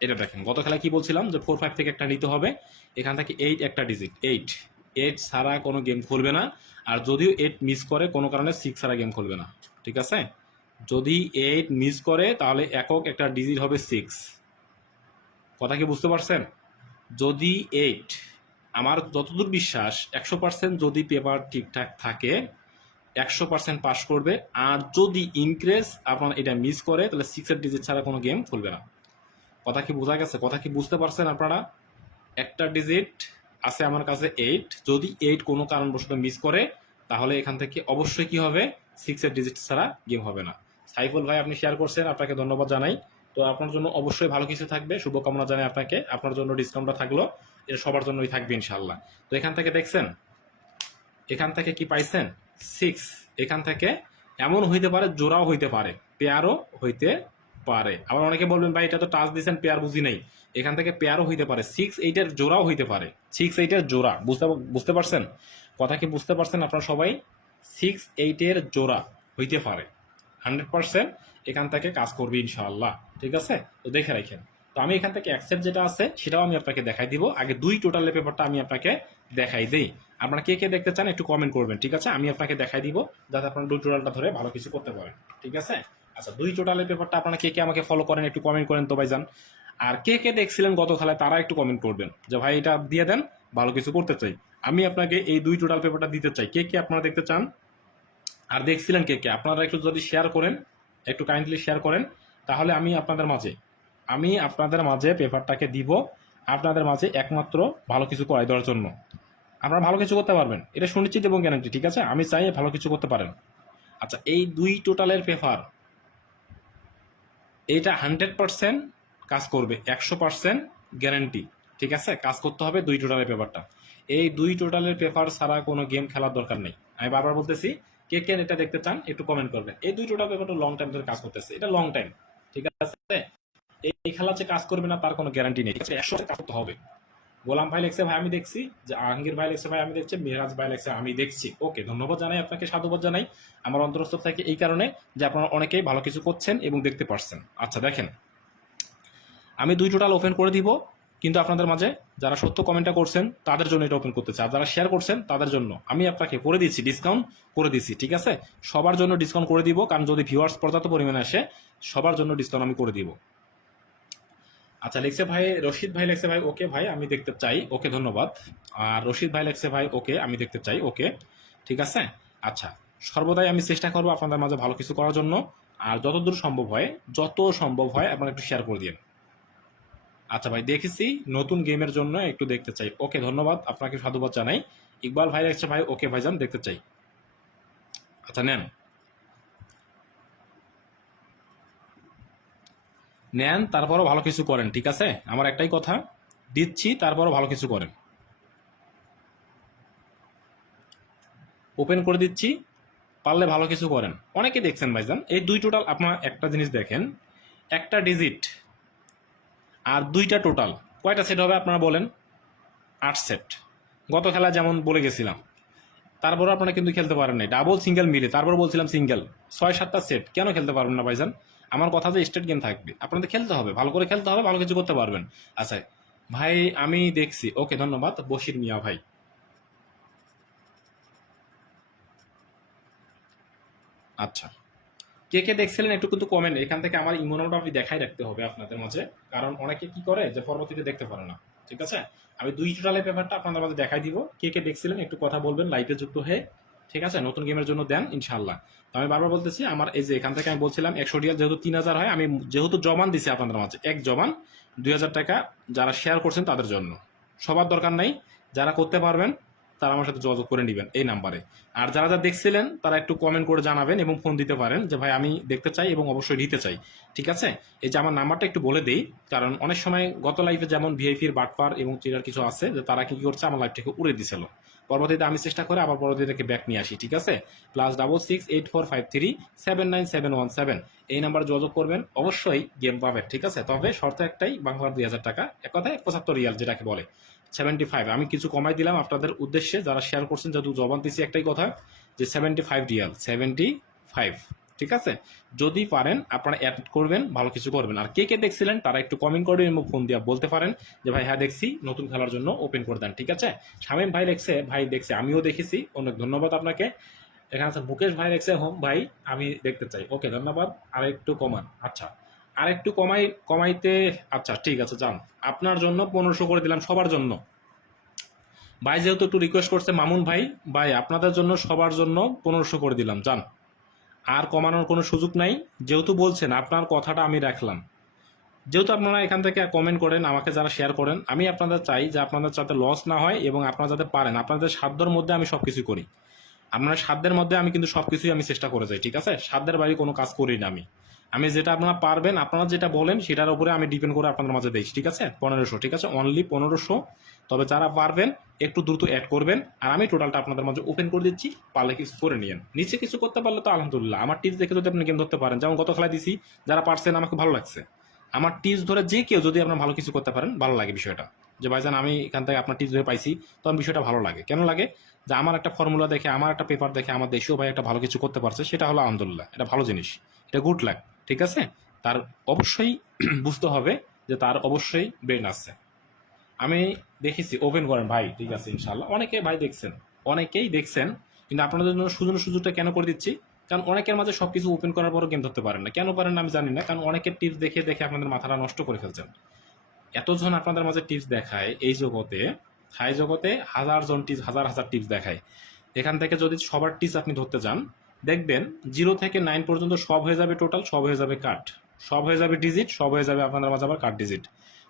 এটা দেখেন, গত খেলায় কি বলছিলাম যে 4-5 থেকে একটা নিতে হবে, এখান থেকে 8 একটা ডিজিট, 8 ছাড়া কোনো গেম খুলবে না। আর যদিও 8 মিস করে কোনো কারণে 6 ছাড়া গেম খুলবে না, ঠিক আছে। যদি 8 মিস করে তাহলে একক একটা ডিজিট হবে 6, কথা কি বুঝতে পারছেন? যদি 8, আমার যতদূর বিশ্বাস 100% যদি পেপার ঠিকঠাক থাকে 100% পাস করবে। আর যদি ইনক্রেস আপনার এটা মিস করে তাহলে 6-এর ডিজিট ছাড়া কোনো গেম খুলবে না। কথা কি বোঝা গেছে? কথা কি বুঝতে পারছেন আপনারা? একটা ডিজিট আছে আমার কাছে 8, যদি 8 কোনো কারণবশত মিস করে তাহলে এখান থেকে অবশ্যই কি হবে, 6-এর ডিজিট ছাড়া গেম হবে না। সাইফুল ভাই আপনি শেয়ার করছেন, আপনাকে ধন্যবাদ জানাই। তো আপনার জন্য অবশ্যই ভালো কিছু থাকবে, শুভকামনা জানাই আপনাকে। আপনার জন্য ডিসকাউন্টটা থাকলো, এটা সবার জন্যই থাকবে ইনশাল্লাহ। তো এখান থেকে দেখছেন, এখান থেকে কি পাইছেন 6, এখান থেকে এমন হইতে পারে জোড়াও হইতে পারে, পেয়ারও হইতে পারে। আবার অনেকে বলবেন ভাই এটা তো টাচ দিয়েছেন পেয়ার বুঝি নাই, এখান থেকে পেয়ারও হইতে পারে, 6-8 জোড়াও হইতে পারে। 6-8 জোড়া বুঝতে বুঝতে পারছেন কথা কি বুঝতে পারছেন আপনারা সবাই? 6-8 জোড়া হইতে পারে, 100% এখান থেকে কাজ করবে ইনশাআল্লাহ। ঠিক আছে, তো দেখে রাখেন। তো আমি এখান থেকে অ্যাকসেপ্ট যেটা আছে সেটাও আমি আপনাকে দেখাই দিব। আগে 2 টোটালের পেপারটা আমি আপনাকে দেখাই দেই। আপনারা কে কে দেখতে চান একটু কমেন্ট করবেন, ঠিক আছে? আমি আপনাকে দেখাই দিব যাতে আপনারা 2 টোটালটা ধরে ভালো কিছু করতে পারেন, ঠিক আছে? আচ্ছা, 2 টোটালের পেপারটা আপনারা কে কে আমাকে ফলো করেন একটু কমেন্ট করেন তো ভাইজান। আর কে কে দেখছিলেন গত খেলায় তারা একটু কমেন্ট করবেন যে ভাই এটা দিয়ে দেন, ভালো কিছু করতে চাই। আমি আপনাকে এই 2 টোটাল পেপারটা দিতে চাই। কে কে আপনারা দেখতে চান আর দেখছিলেন কে কে আপনারা একটু যদি শেয়ার করেন, একটু কাইন্ডলি শেয়ার করেন, তাহলে আমি আপনাদের মাঝে পেপারটাকে দিব আপনাদের মাঝে একমাত্র ভালো কিছু করাই দেওয়ার জন্য। আপনারা ভালো কিছু করতে পারবেন, এটা সুনিশ্চিত এবং গ্যারান্টি, ঠিক আছে? আমি চাই ভালো কিছু করতে পারেন। আচ্ছা, এই 2 টোটালের পেপার এইটা 100% কাজ করবে, 100% গ্যারান্টি, ঠিক আছে? কাজ করতে হবে 2 টোটালের পেপারটা। এই 2 টোটালের পেপার ছাড়া কোনো গেম খেলার দরকার নেই। আমি বারবার বলতেছি, কে কে এটা দেখতে চান একটু কমেন্ট করবেন। এই 2 টোটাল পেপারটা লং টাইম ধরে কাজ করতেছে, এটা লং টাইম, ঠিক আছে? এই খেলা যে কাজ করবে না তার কোনো গ্যারান্টি নেই, ঠিক আছে? 100% কাজ করতে হবে। গোলাম ভাই লেখছে ভাই আমি দেখছি, যে আঙ্গির ভাই লেখছে ভাই আমি দেখছি, মেহরাজ ভাই লেখছে আমি দেখছি। ওকে, ধন্যবাদ জানাই আপনাকে, সাধুবাদ জানাই আমার অন্তরস্থ থেকে এই কারণে যে আপনারা অনেকেই ভালো কিছু করছেন এবং দেখতে পারছেন। আচ্ছা দেখেন, আমি 2 টোটাল ওপেন করে দিব, কিন্তু আপনাদের মাঝে যারা সত্য কমেন্টটা করছেন তাদের জন্য এটা ওপেন করতেছে, আর যারা শেয়ার করছেন তাদের জন্য আমি আপনাকে করে দিচ্ছি, ডিসকাউন্ট করে দিচ্ছি, ঠিক আছে? সবার জন্য ডিসকাউন্ট করে দিব, কারণ যদি ভিউয়ার্স পর্যাপ্ত পরিমাণে আসে সবার জন্য ডিসকাউন্ট আমি করে দিব। আচ্ছা, লেখছে ভাই রশিদ ভাই লেখছে ভাই ওকে ভাই আমি দেখতে চাই, ওকে ধন্যবাদ। আর রশিদ ভাই লেখছে ভাই ওকে আমি দেখতে চাই, ওকে ঠিক আছে। আচ্ছা, সর্বদাই আমি চেষ্টা করবো আপনাদের মাঝে ভালো কিছু করার জন্য, আর যতদূর সম্ভব হয় আপনারা একটু শেয়ার করে দিন। আচ্ছা ভাই, দেখেছি নতুন গেমের জন্য একটু দেখতে চাই, ওকে ধন্যবাদ আপনাকে, সাধুবাদ জানাই। ইকবাল ভাই লেখছে ভাই ওকে ভাইজান দেখতে চাই। আচ্ছা নেন তারপরও ভালো কিছু করেন, ঠিক আছে? আমার একটাই কথা দিচ্ছি, তারপরও ভালো কিছু করেন। ওপেন করে দিচ্ছি, পারলে ভালো কিছু করেন। অনেকে দেখছেন ভাইজান এই 2 টোটাল, আপনার একটা জিনিস দেখেন, একটা ডিজিট আর 2টা টোটাল কয়টা সেট হবে আপনারা বলেন? 8 সেট। গত খেলা যেমন বলে গেছিলাম, তারপরে আপনারা কিন্তু খেলতে পারেন নাই, ডাবল সিঙ্গেল মিলে, তারপর বলছিলাম সিঙ্গেল 6-7টা সেট, কেন খেলতে পারবেন না ভাইজান? আমার কথা যে স্টেট গেম থাকবে, আপনাদের খেলতে হবে, ভালো করে খেলতে হবে, ভালো কিছু করতে পারবেন। আচ্ছা ভাই আমি দেখছি, ওকে ধন্যবাদ বশির মিয়া ভাই। আচ্ছা, কে কে দেখছিলেন একটু কিন্তু কমেন্ট, এখান থেকে আমার ইমোনটা আমি দেখাই রাখতে হবে আপনাদের মাঝে, কারণ অনেকে কি করে যে পরবর্তীতে দেখতে পারে না, ঠিক আছে? আমি 2 টোটালের পেপারটা আপনাদের মাঝে দেখাই দিব। কে কে দেখছিলেন একটু কথা বলবেন লাইভে যুক্ত হয়ে, ঠিক আছে? নতুন গেমের জন্য দেন ইনশাআল্লাহ। তো আমি বারবার বলতেছি, আমার এই যে এখান থেকে আমি বলছিলাম 100 রিয়াল যেহেতু 3000 হয়, আমি যেহেতু জবান দিছি আপনাদের মাঝে, এক জবান 2000 টাকা যারা শেয়ার করছেন তাদের জন্য। সবার দরকার নাই, যারা করতে পারবেন তারা আমার সাথে যোগাযোগ করে নেবেন এই নাম্বারে। আর যারা যারা দেখছিলেন তারা একটু কমেন্ট করে জানাবেন এবং ফোন দিতে পারেন যে ভাই আমি দেখতে চাই এবং অবশ্যই নিতে চাই, ঠিক আছে? এই যে আমার নাম্বারটা একটু বলে দিই, কারণ অনেক সময় গত লাইফে যেমন ভিআইপির বাটপার এবং চিরার কিছু আছে যে তারা কি করছে আমার লাইফটাকে উড়ে দিছিল, পরবর্তীতে আমি চেষ্টা করে আবার পরবর্তীতে ব্যাক নিয়ে আসি, ঠিক আছে? +668453797717 এই নাম্বারে যোগাযোগ করবেন, অবশ্যই গেম পাবেন, ঠিক আছে? তবে শর্ত একটাই, বাংলার 2000 টাকা, এক কথায় 75 রিয়াল যেটাকে বলে 75। আমি কিছু কমাই দিলাম আপনাদের উদ্দেশ্যে যারা শেয়ার করছেন, যেহেতু জবান দিচ্ছি একটাই কথা যে 75 রিয়াল, 75, ঠিক আছে? যদি পারেন আপনারা অ্যাড করবেন, ভালো কিছু করবেন। আর কে কে দেখছিলেন তারা একটু কমেন্ট করবেন এবং ফোন দিয়ে বলতে পারেন যে ভাই হ্যাঁ দেখছি, নতুন খেলার জন্য ওপেন করে দেন, ঠিক আছে? শামীম ভাই লেখছে ভাই দেখছে, আমিও দেখেছি, অনেক ধন্যবাদ আপনাকে। এখানে আছে মুকেশ ভাই লেখছে হোম ভাই আমি দেখতে চাই, ওকে ধন্যবাদ। আর একটু কমান, আচ্ছা আর একটু কমাইতে, আচ্ছা ঠিক আছে যান, আপনার জন্য 1500 করে দিলাম সবার জন্য। ভাই যেহেতু একটু রিকোয়েস্ট করছে মামুন ভাই, ভাই আপনাদের জন্য সবার জন্য 1500 করে দিলাম, যান। আর কমানোর কোনো সুযোগ নাই, যেহেতু বলছেন আপনার কথাটা আমি রাখলাম। যেহেতু আপনারা এখান থেকে কমেন্ট করেন, আমাকে যারা শেয়ার করেন, আমি আপনাদের চাই যে আপনাদের যাতে লস না হয় এবং আপনারা যাতে পারেন, আপনাদের সাধ্যের মধ্যে আমি সব কিছু করি। আপনার সাধ্যের মধ্যে আমি কিন্তু সব কিছুই আমি চেষ্টা করে যাই, ঠিক আছে? সাধ্যের বাইরে কোনো কাজ করি না আমি। আমি যেটা আপনারা পারবেন, আপনারা যেটা বলেন সেটার উপরে আমি ডিপেন্ড করে আপনাদের মাঝে দেখছি, ঠিক আছে? 1500, ঠিক আছে, অনলি 1500। তবে যারা পারবেন একটু দ্রুত অ্যাড করবেন, আর আমি টোটালটা আপনাদের মাঝে ওপেন করে দিচ্ছি, পারলে কিছু করে নিয়েন। নিচে কিছু করতে পারলে তো আলহামদুলিল্লাহ। আমার টিপস দেখে যদি আপনি গেম ধরতে পারেন, যেমন গত খেলায় দিছি, যারা পারছেন আমাকে ভালো লাগছে। আমার টিপস ধরে যে কেউ যদি আপনার ভালো কিছু করতে পারেন, ভালো লাগে বিষয়টা, যে ভাইজান আমি এখান থেকে আপনার টিপস ধরে পাইছি, তখন বিষয়টা ভালো লাগে। কেন লাগে? যে আমার একটা ফর্মুলা দেখে, আমার একটা পেপার দেখে আমার দেশীয় ভাই একটা ভালো কিছু করতে পারছে, সেটা হলো আলহামদুলিল্লাহ, এটা ভালো জিনিস, এটা গুড লাগ, ঠিক আছে? তার অবশ্যই বুঝতে হবে যে তার অবশ্যই ব্রেন আছে। আমি দেখেছি, ওপেন করেন ভাই, ঠিক আছে, ইনশাল্লাহ অনেকে ভাই দেখছেন, অনেকেই দেখছেন, কিন্তু আপনাদের জন্য সুযোগটা কেন করে দিচ্ছি, কারণ অনেকের মাঝে সবকিছু ওপেন করার পরও গেম ধরতে পারেন না। কেন পারেন না আমি জানি না, কারণ অনেকের টিপস দেখে দেখে আপনাদের মাথাটা নষ্ট করে ফেলছেন। এতজন আপনাদের মাঝে টিপস দেখায় এই জগতে, হাই জগতে হাজার জন টিপস, হাজার হাজার টিপস দেখায়। এখান থেকে যদি সবার টিপস আপনি ধরতে যান, দেখবেন 0 থেকে 9 পর্যন্ত সব হয়ে যাবে টোটাল, সব হয়ে যাবে কাট, সব হয়ে যাবে ডিজিট, সব হয়ে যাবে আপনাদের মাঝে আবার কাট ডিজিট।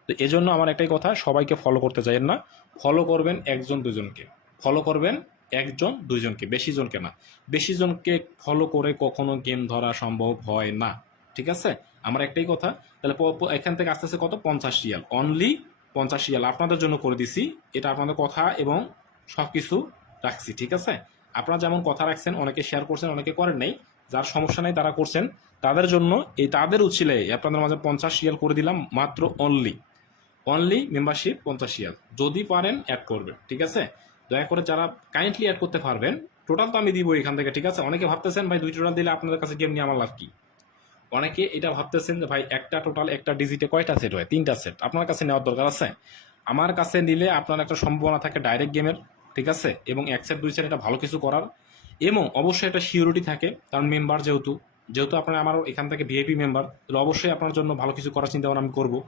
তো এজন্য আমার একটাই কথা, সবাইকে ফলো করতে চাইেন না। ফলো করবেন একজন দুজনকে, ফলো করবেন একজন দুইজনকে, বেশি জনকে না। বেশি জনকে ফলো করে কখনো গেম ধরা সম্ভব হয় না, ঠিক আছে? আমার একটাই কথা, তাহলে এখান থেকে আস্তে আস্তে কত, 50 রিয়াল, অনলি 50 রিয়াল আপনাদের জন্য করে দিছি। এটা আপনাদের কথা এবং সব কিছু রাখছি, ঠিক আছে? আপনারা যেমন কথা রাখছেন, অনেকে শেয়ার করছেন, অনেকে করেন নাই, যার সমস্যা নেই তারা করছেন, তাদের জন্য এই তাদের উচ্ছিলে আপনাদের মাঝে 50 রিয়াল করে দিলাম মাত্র, অনলি অনলি মেম্বারশিপ 50 রিয়াল। যদি পারেন অ্যাড করবেন, ঠিক আছে? দয়া করে যারা কাইন্ডলি অ্যাড করতে পারবেন, টোটাল তো আমি দিব এখান থেকে, ঠিক আছে? অনেকে ভাবতেছেন ভাই 2 টোটাল দিলে আপনাদের কাছে গেম নিয়ে আমার লাভ কি? অনেকে এটা ভাবতেছেন যে ভাই একটা টোটাল একটা ডিজিটে কয়টা সেট হয়, 3টা সেট, আপনার কাছে নেওয়ার দরকার আছে? আমার কাছে নিলে আপনার একটা সম্ভাবনা থাকে ডাইরেক্ট গেমের, ঠিক আছে, এবং 1 সেট 2 সেট এটা ভালো কিছু করার, এবং অবশ্যই একটা সিউরিটি থাকে, কারণ মেম্বার যেহেতু, যেহেতু আপনার আমার এখান থেকে ভিআইপি মেম্বার, তাহলে অবশ্যই আপনার জন্য ভালো কিছু করার চিন্তা ভাবনা আমি করবো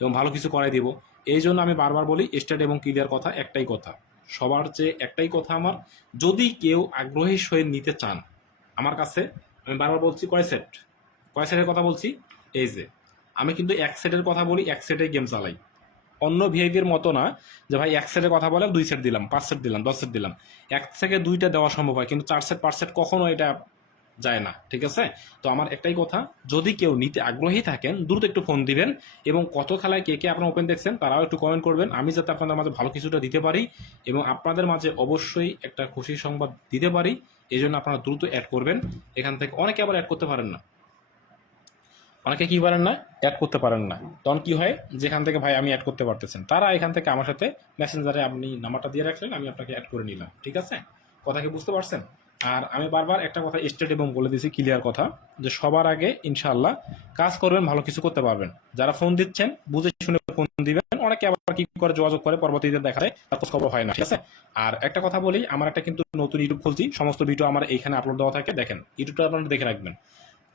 এবং ভালো কিছু করাই দিব। এই জন্য আমি বারবার বলি স্টেট এবং ক্লিয়ার কথা, একটাই কথা, সবার চেয়ে একটাই কথা আমার, যদি কেউ আগ্রহী সহিত নিতে চান আমার কাছে, আমি বারবার বলছি কয় সেট, কয় সেটের কথা বলছি, এই যে আমি কিন্তু 1 সেটের কথা বলি, 1 সেটে গেম চালাই। অন্য ভিআইপির মতো না যে ভাই 1 সেটের কথা বলে 2 সেট দিলাম, 5 সেট দিলাম, 10 সেট দিলাম। 1 থেকে 2টা দেওয়া সম্ভব হয়, কিন্তু 4 সেট 5 সেট কখনো এটা যায় না, ঠিক আছে? তো আমার একটাই কথা, যদি কেউ নিতে আগ্রহী থাকেন দ্রুত একটু ফোন দিবেন, এবং কত খেলায় কে কে আপনারা ওপেন দেখছেন তারাও একটু কমেন্ট করবেন, আমি যাতে আপনাদের মাঝে ভালো কিছুটা দিতে পারি এবং আপনাদের মাঝে অবশ্যই একটা খুশি সংবাদ দিতে পারি। এই জন্য আপনারা দ্রুত অ্যাড করবেন। এখান থেকে অনেকে আবার অ্যাড করতে পারেন না, অনেকে কি পারেন না, অ্যাড করতে পারেন না, তখন কি হয়, যেখান থেকে ভাই আমি অ্যাড করতে পারতেছেন, তারা এখান থেকে আমার সাথে মেসেঞ্জারে আপনি নাম্বারটা দিয়ে রাখলেন, আমি আপনাকে অ্যাড করে নিলাম, ঠিক আছে? কথা কি বুঝতে পারছেন? আর আমি বারবার একটা কথা স্টেট এবং বলে দিয়েছি ক্লিয়ার কথা, যে সবার আগে ইনশাআল্লাহ কাজ করবেন, ভালো কিছু করতে পারবেন। যারা ফোন দিচ্ছেন বুঝে শুনে ফোন দিবেন, অনেকে আবার কি করে যোগাযোগ করে পরবর্তীতে দেখা যায় তারপর খবর হয় না, ঠিক আছে? আর একটা কথা বলি, আমার একটা কিন্তু নতুন ইউটিউব খুলছি, সমস্ত ভিডিও আমার এইখানে আপলোড দেওয়া থাকে, দেখেন ইউটিউবটা আপনারা দেখে রাখবেন,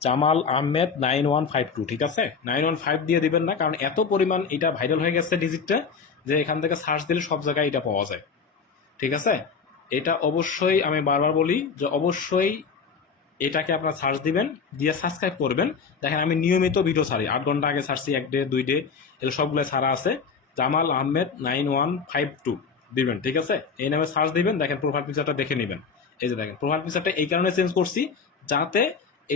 জামাল আহমেদ 9152, ঠিক আছে? 915 দিয়ে দিবেন না, কারণ এত পরিমাণ এটা ভাইরাল হয়ে গেছে ডিজিটটা, যে এখান থেকে সার্চ দিলে সব জায়গায় এটা পাওয়া যায়, ঠিক আছে? এটা অবশ্যই আমি বারবার বলি যে অবশ্যই এটাকে আপনারা সার্চ দিবেন, দিয়ে সাবস্ক্রাইব করবেন। দেখেন আমি নিয়মিত ভিডিও ছাড়ি, 8 ঘন্টা আগে ছাড়ছি, 1 ডে 2 ডে, এগুলো সবগুলো ছাড়া আছে। জামাল আহমেদ 9152 দিবেন, ঠিক আছে? এই নামে সার্চ দিবেন, দেখেন প্রোফাইল পিকচারটা দেখে নেবেন। এই যে দেখেন প্রোফাইল পিকচারটা এই কারণে চেঞ্জ করছি, যাতে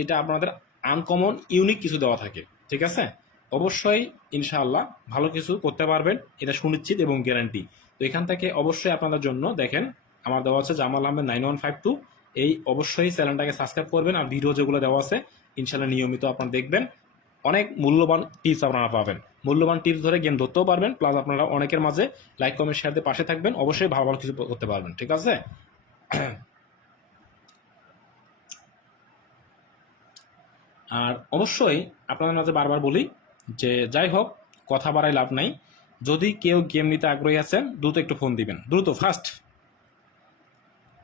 এটা আপনাদের আনকমন ইউনিক কিছু দেওয়া থাকে, ঠিক আছে? অবশ্যই ইনশাআল্লাহ ভালো কিছু করতে পারবেন, এটা সুনিশ্চিত এবং গ্যারান্টি। তো এখান থেকে অবশ্যই আপনাদের জন্য দেখেন আমার দেওয়া আছে জামাল আহমেদ 9152, এই অবশ্যই চ্যানেলটাকে সাবস্ক্রাইব করবেন, আর ভিডিও যেগুলো দেওয়া আছে ইনশাআল্লাহ নিয়মিত আপনারা দেখবেন, অনেক মূল্যবান টিপস আপনারা পাবেন, মূল্যবান টিপস ধরে গেম ধরতেও পারবেন, প্লাস আপনারা অনেকের মাঝে লাইক কমেন্ট শেয়ার দিয়ে পাশে থাকবেন, অবশ্যই ভালো ভালো কিছু করতে পারবেন, ঠিক আছে? আর অবশ্যই আপনাদের মাঝে বারবার বলি যে যাই হোক, কথা বাড়াই লাভ নাই, যদি কেউ গেম নিতে আগ্রহী আছেন দ্রুত একটু ফোন দিবেন, দ্রুত ফাস্ট।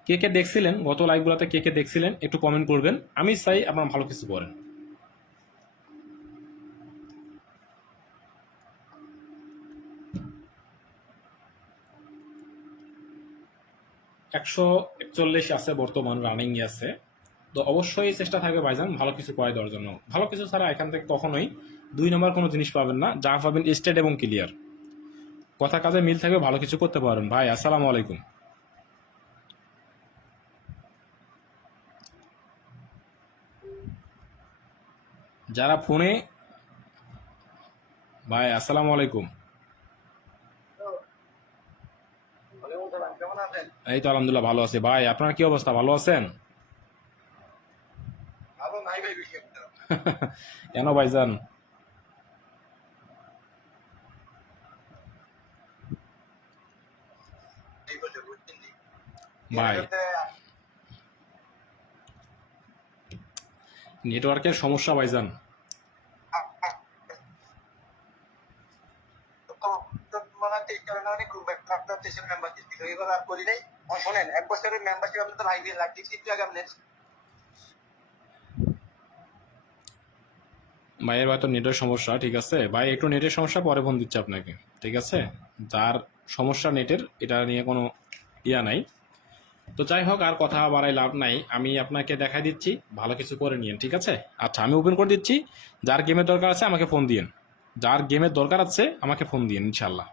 কে কে দেখছিলেন গত লাইভগুলোতে, কে কে দেখছিলেন একটু কমেন্ট করবেন, আমি চাই আপনারা ভালো কিছু করেন। 141 আছে বর্তমান রানিং আছে, তো অবশ্যই চেষ্টা থাকবে ভাইজান ভালো কিছু করে দেওয়ার জন্য। ভালো কিছু ছাড়া এখান থেকে কখনোই 2 নম্বর কোনো জিনিস পাবেন না, যা পাবেন স্টেট এবং ক্লিয়ার, কথা কাজে মিল থাকবে, ভালো কিছু করতে পারবেন। ভাই আসসালামু আলাইকুম। যারা ফোনে, ভাই আসসালামু আলাইকুম। কেমন আছেন? এই তো আলহামদুলিল্লাহ ভালো আছি। ভাই আপনার কি অবস্থা, ভালো আছেন? ভালো নাই ভাই, বেশি একটা। কেন ভাইজান? এই বছর বুঝছেন নি, ভাই এলাকাতে নেটওয়ার্কের সমস্যা ভাইজান। মানে 23 কারণে অনেক খুব একটা আপনার দেশের মেম্বারশিপ ছিল, এবার আর করি নাই। শোনেন, 1 বছরের মেম্বারশিপ আপনি তো লাইভে লাগতেছি একটু আগে আপনার। ভাইয়ের হয়তো নেটের সমস্যা, ঠিক আছে ভাই, একটু নেটের সমস্যা, পরে ফোন দিচ্ছে আপনাকে, ঠিক আছে? যার সমস্যা নেটের, এটা নিয়ে কোনো ইয়া নাই। তো যাই হোক, আর কথা বাড়াই লাভ নাই, আমি আপনাকে দেখাই দিচ্ছি, ভালো কিছু করে নিন, ঠিক আছে? আচ্ছা, আমি ওপেন করে দিচ্ছি। যার গেমের দরকার আছে আমাকে ফোন দিন, যার গেমের দরকার আছে আমাকে ফোন দিন ইনশাল্লাহ।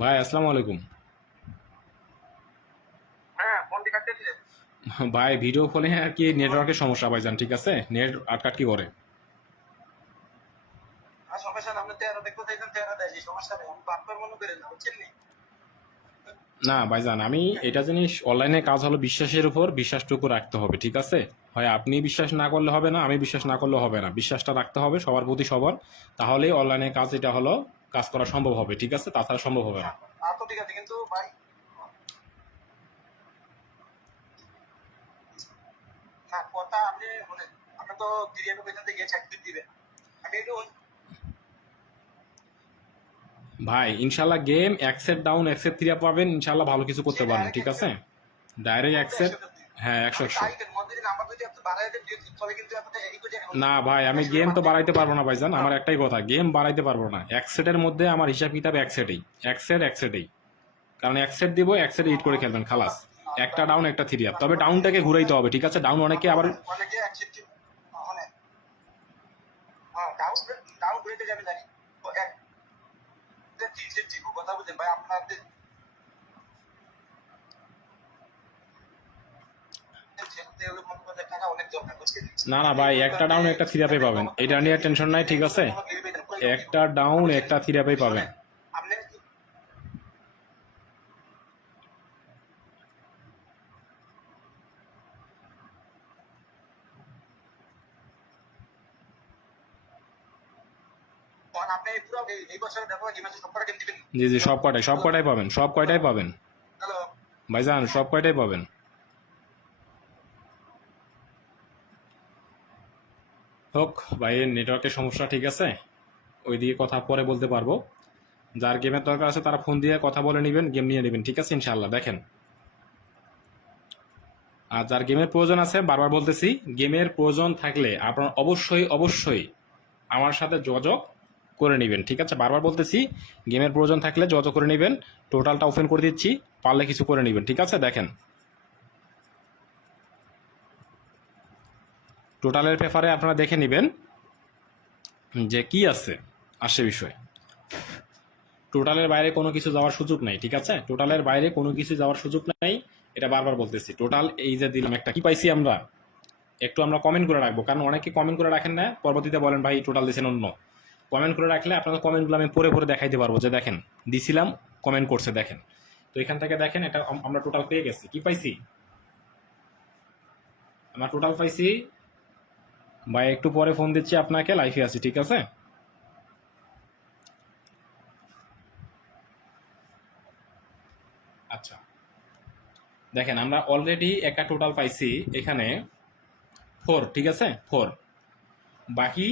ভাই আসসালামু আলাইকুম। হ্যাঁ, ফোন দিয়ে কাটতে দিলেন। ভাই ভিডিও কলে আর কি নেটওয়ার্কের সমস্যা ভাইজান, ঠিক আছে? নেট আটকাট কি করে। আর সমস্যা না, আপনি 13 দেখতে চাইছেন 13 দেয়, এই সমস্যা নেই, আমি বারবার মনে করেন না, বুঝছেন নি? না ভাইজান, আমি এটা জিনিস, অনলাইনে কাজ হলো বিশ্বাসের উপর, বিশ্বাসটুকু রাখতে হবে, ঠিক আছে? হয় আপনি বিশ্বাস না করলে হবে না, আমি বিশ্বাস না করলে হবে না, বিশ্বাসটা রাখতে হবে সবার প্রতি সবার। তাহলেই অনলাইনে কাজ, এটা হলো কাজ করা সম্ভব হবে, ঠিক আছে? তাছাড়া সম্ভব হবে না। আর তো ঠিক আছে, কিন্তু ভাই না, কথা আপনি শুনেন, আপনি তো ক্রিয়েটিভ পেছন থেকে গিয়ে চাকরি দিবেন, আমি একটু ভাই ইনশাল্লাহ গেম অ্যাকসেপ্ট ডাউন অ্যাকসেপ্ট 3 পাবেন ইনশাল্লাহ, ভালো কিছু করতে পারেন, ঠিক আছে? ডাইরেক্ট অ্যাকসেপ্ট, হ্যাঁ 100 100। না ভাই, আমি গেম তো বাড়াইতে পারবো না ভাইজান, আমার একটাই কথা, গেম বাড়াইতে পারবো না। এক সেটের মধ্যে আমার হিসাব কিতাব এক সেটেই, এক সেটেই। কারণ এক সেট দিব, এক সেট হিট করে খেলবেন খালাস। একটা ডাউন একটা 3 আপ, তবে ডাউনটাকে ঘুরাইতে হবে, ঠিক আছে? ডাউন অনেকে আবার, না না ভাই, একটা ডাউন একটা 3 আপে পাবেন, এটা নিয়ে টেনশন নাই, ঠিক আছে? একটা ডাউন একটা 3 আপে পাবেন। জি জি, সব কটাই পাবেন, সব কয়টাই পাবেন ভাইজান, সব কয়টাই পাবেন। হোক ভাইয়ের নেটওয়ার্কের সমস্যা, ঠিক আছে? ওইদিকে কথা পরে বলতে পারবো। যার গেমের দরকার আছে তারা ফোন দিয়ে কথা বলে নেবেন, গেম নিয়ে নেবেন, ঠিক আছে ইনশাল্লাহ। দেখেন, আর যার গেমের প্রয়োজন আছে, বারবার বলতেছি, গেমের প্রয়োজন থাকলে আপনার অবশ্যই অবশ্যই আমার সাথে যোগাযোগ করে নেবেন, ঠিক আছে? বারবার বলতেছি, গেমের প্রয়োজন থাকলে যোগাযোগ করে নেবেন। টোটালটা ওপেন করে দিচ্ছি, পারলে কিছু করে নেবেন, ঠিক আছে? দেখেন, টোটালের পেপারে আপনারা দেখে নেবেন যে কি আছে আসে বিষয়। টোটালের বাইরে কোনো কিছু যাওয়ার সুযোগ নাই, ঠিক আছে? টোটালের বাইরে কোনো কিছু যাওয়ার সুযোগ নাই, এটা বারবার বলতেছি। টোটাল এই যে দিলাম একটা, কি পাইছি আমরা, একটু আমরা কমেন্ট করে রাখবো, কারণ অনেকে কমেন্ট করে রাখেন না, পরবর্তীতে বলেন ভাই টোটাল দিয়েছেন অন্য। কমেন্ট করে রাখলে আপনাদের কমেন্টগুলো আমি পরে পরে দেখাইতে পারবো, যে দেখেন দিছিলাম, কমেন্ট করছে, দেখেন। তো এখান থেকে দেখেন, এটা আমরা টোটাল পেয়ে গেছি। কি পাইছি আমরা? টোটাল পাইছি ভাই, একটু পরে ফোন দিচ্ছি আপনাকে, লাইফে আছি, ঠিক আছে? আচ্ছা, দেখেন আমরা অলরেডি একটা টোটাল পাইছি এখানে 4, ঠিক আছে? 4। বাকি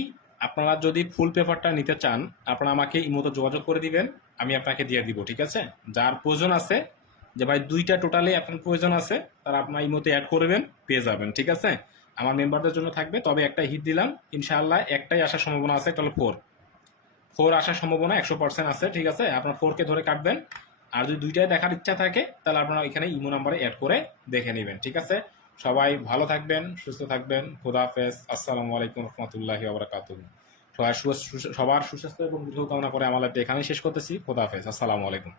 আপনারা যদি ফুল পেপারটা নিতে চান, আপনারা আমাকে ইমোতে যোগাযোগ করে দিবেন, আমি আপনাকে দিয়ে দিব, ঠিক আছে? যার প্রয়োজন আছে, যে ভাই 2টা টোটালে আপনার প্রয়োজন আছে, তারা আপনার ইমোতে অ্যাড করবেন, পেয়ে যাবেন, ঠিক আছে? আমার মেম্বারদের জন্য থাকবে, তবে একটা হিট দিলাম ইনশাআল্লাহ, একটাই আসার সম্ভাবনা আছে, তাহলে 4 আসার সম্ভাবনা 100% আছে, ঠিক আছে? আপনার 4কে ধরে কাটবেন। আর যদি 2টাই দেখার ইচ্ছা থাকে, তাহলে আপনারা এখানে ইমো নাম্বারে অ্যাড করে দেখে নেবেন, ঠিক আছে? সবাই ভালো থাকবেন, সুস্থ থাকবেন। খোদা হাফেজ। আসসালামু আলাইকুম রহমতুল্লাহি ওবরাকাতুহু। সবার সুস্বাস্থ্য এবং দীর্ঘ কামনা করে আমার লাইভটা এখানেই শেষ করতেছি। খোদা হাফেজ। আসসালামু আলাইকুম।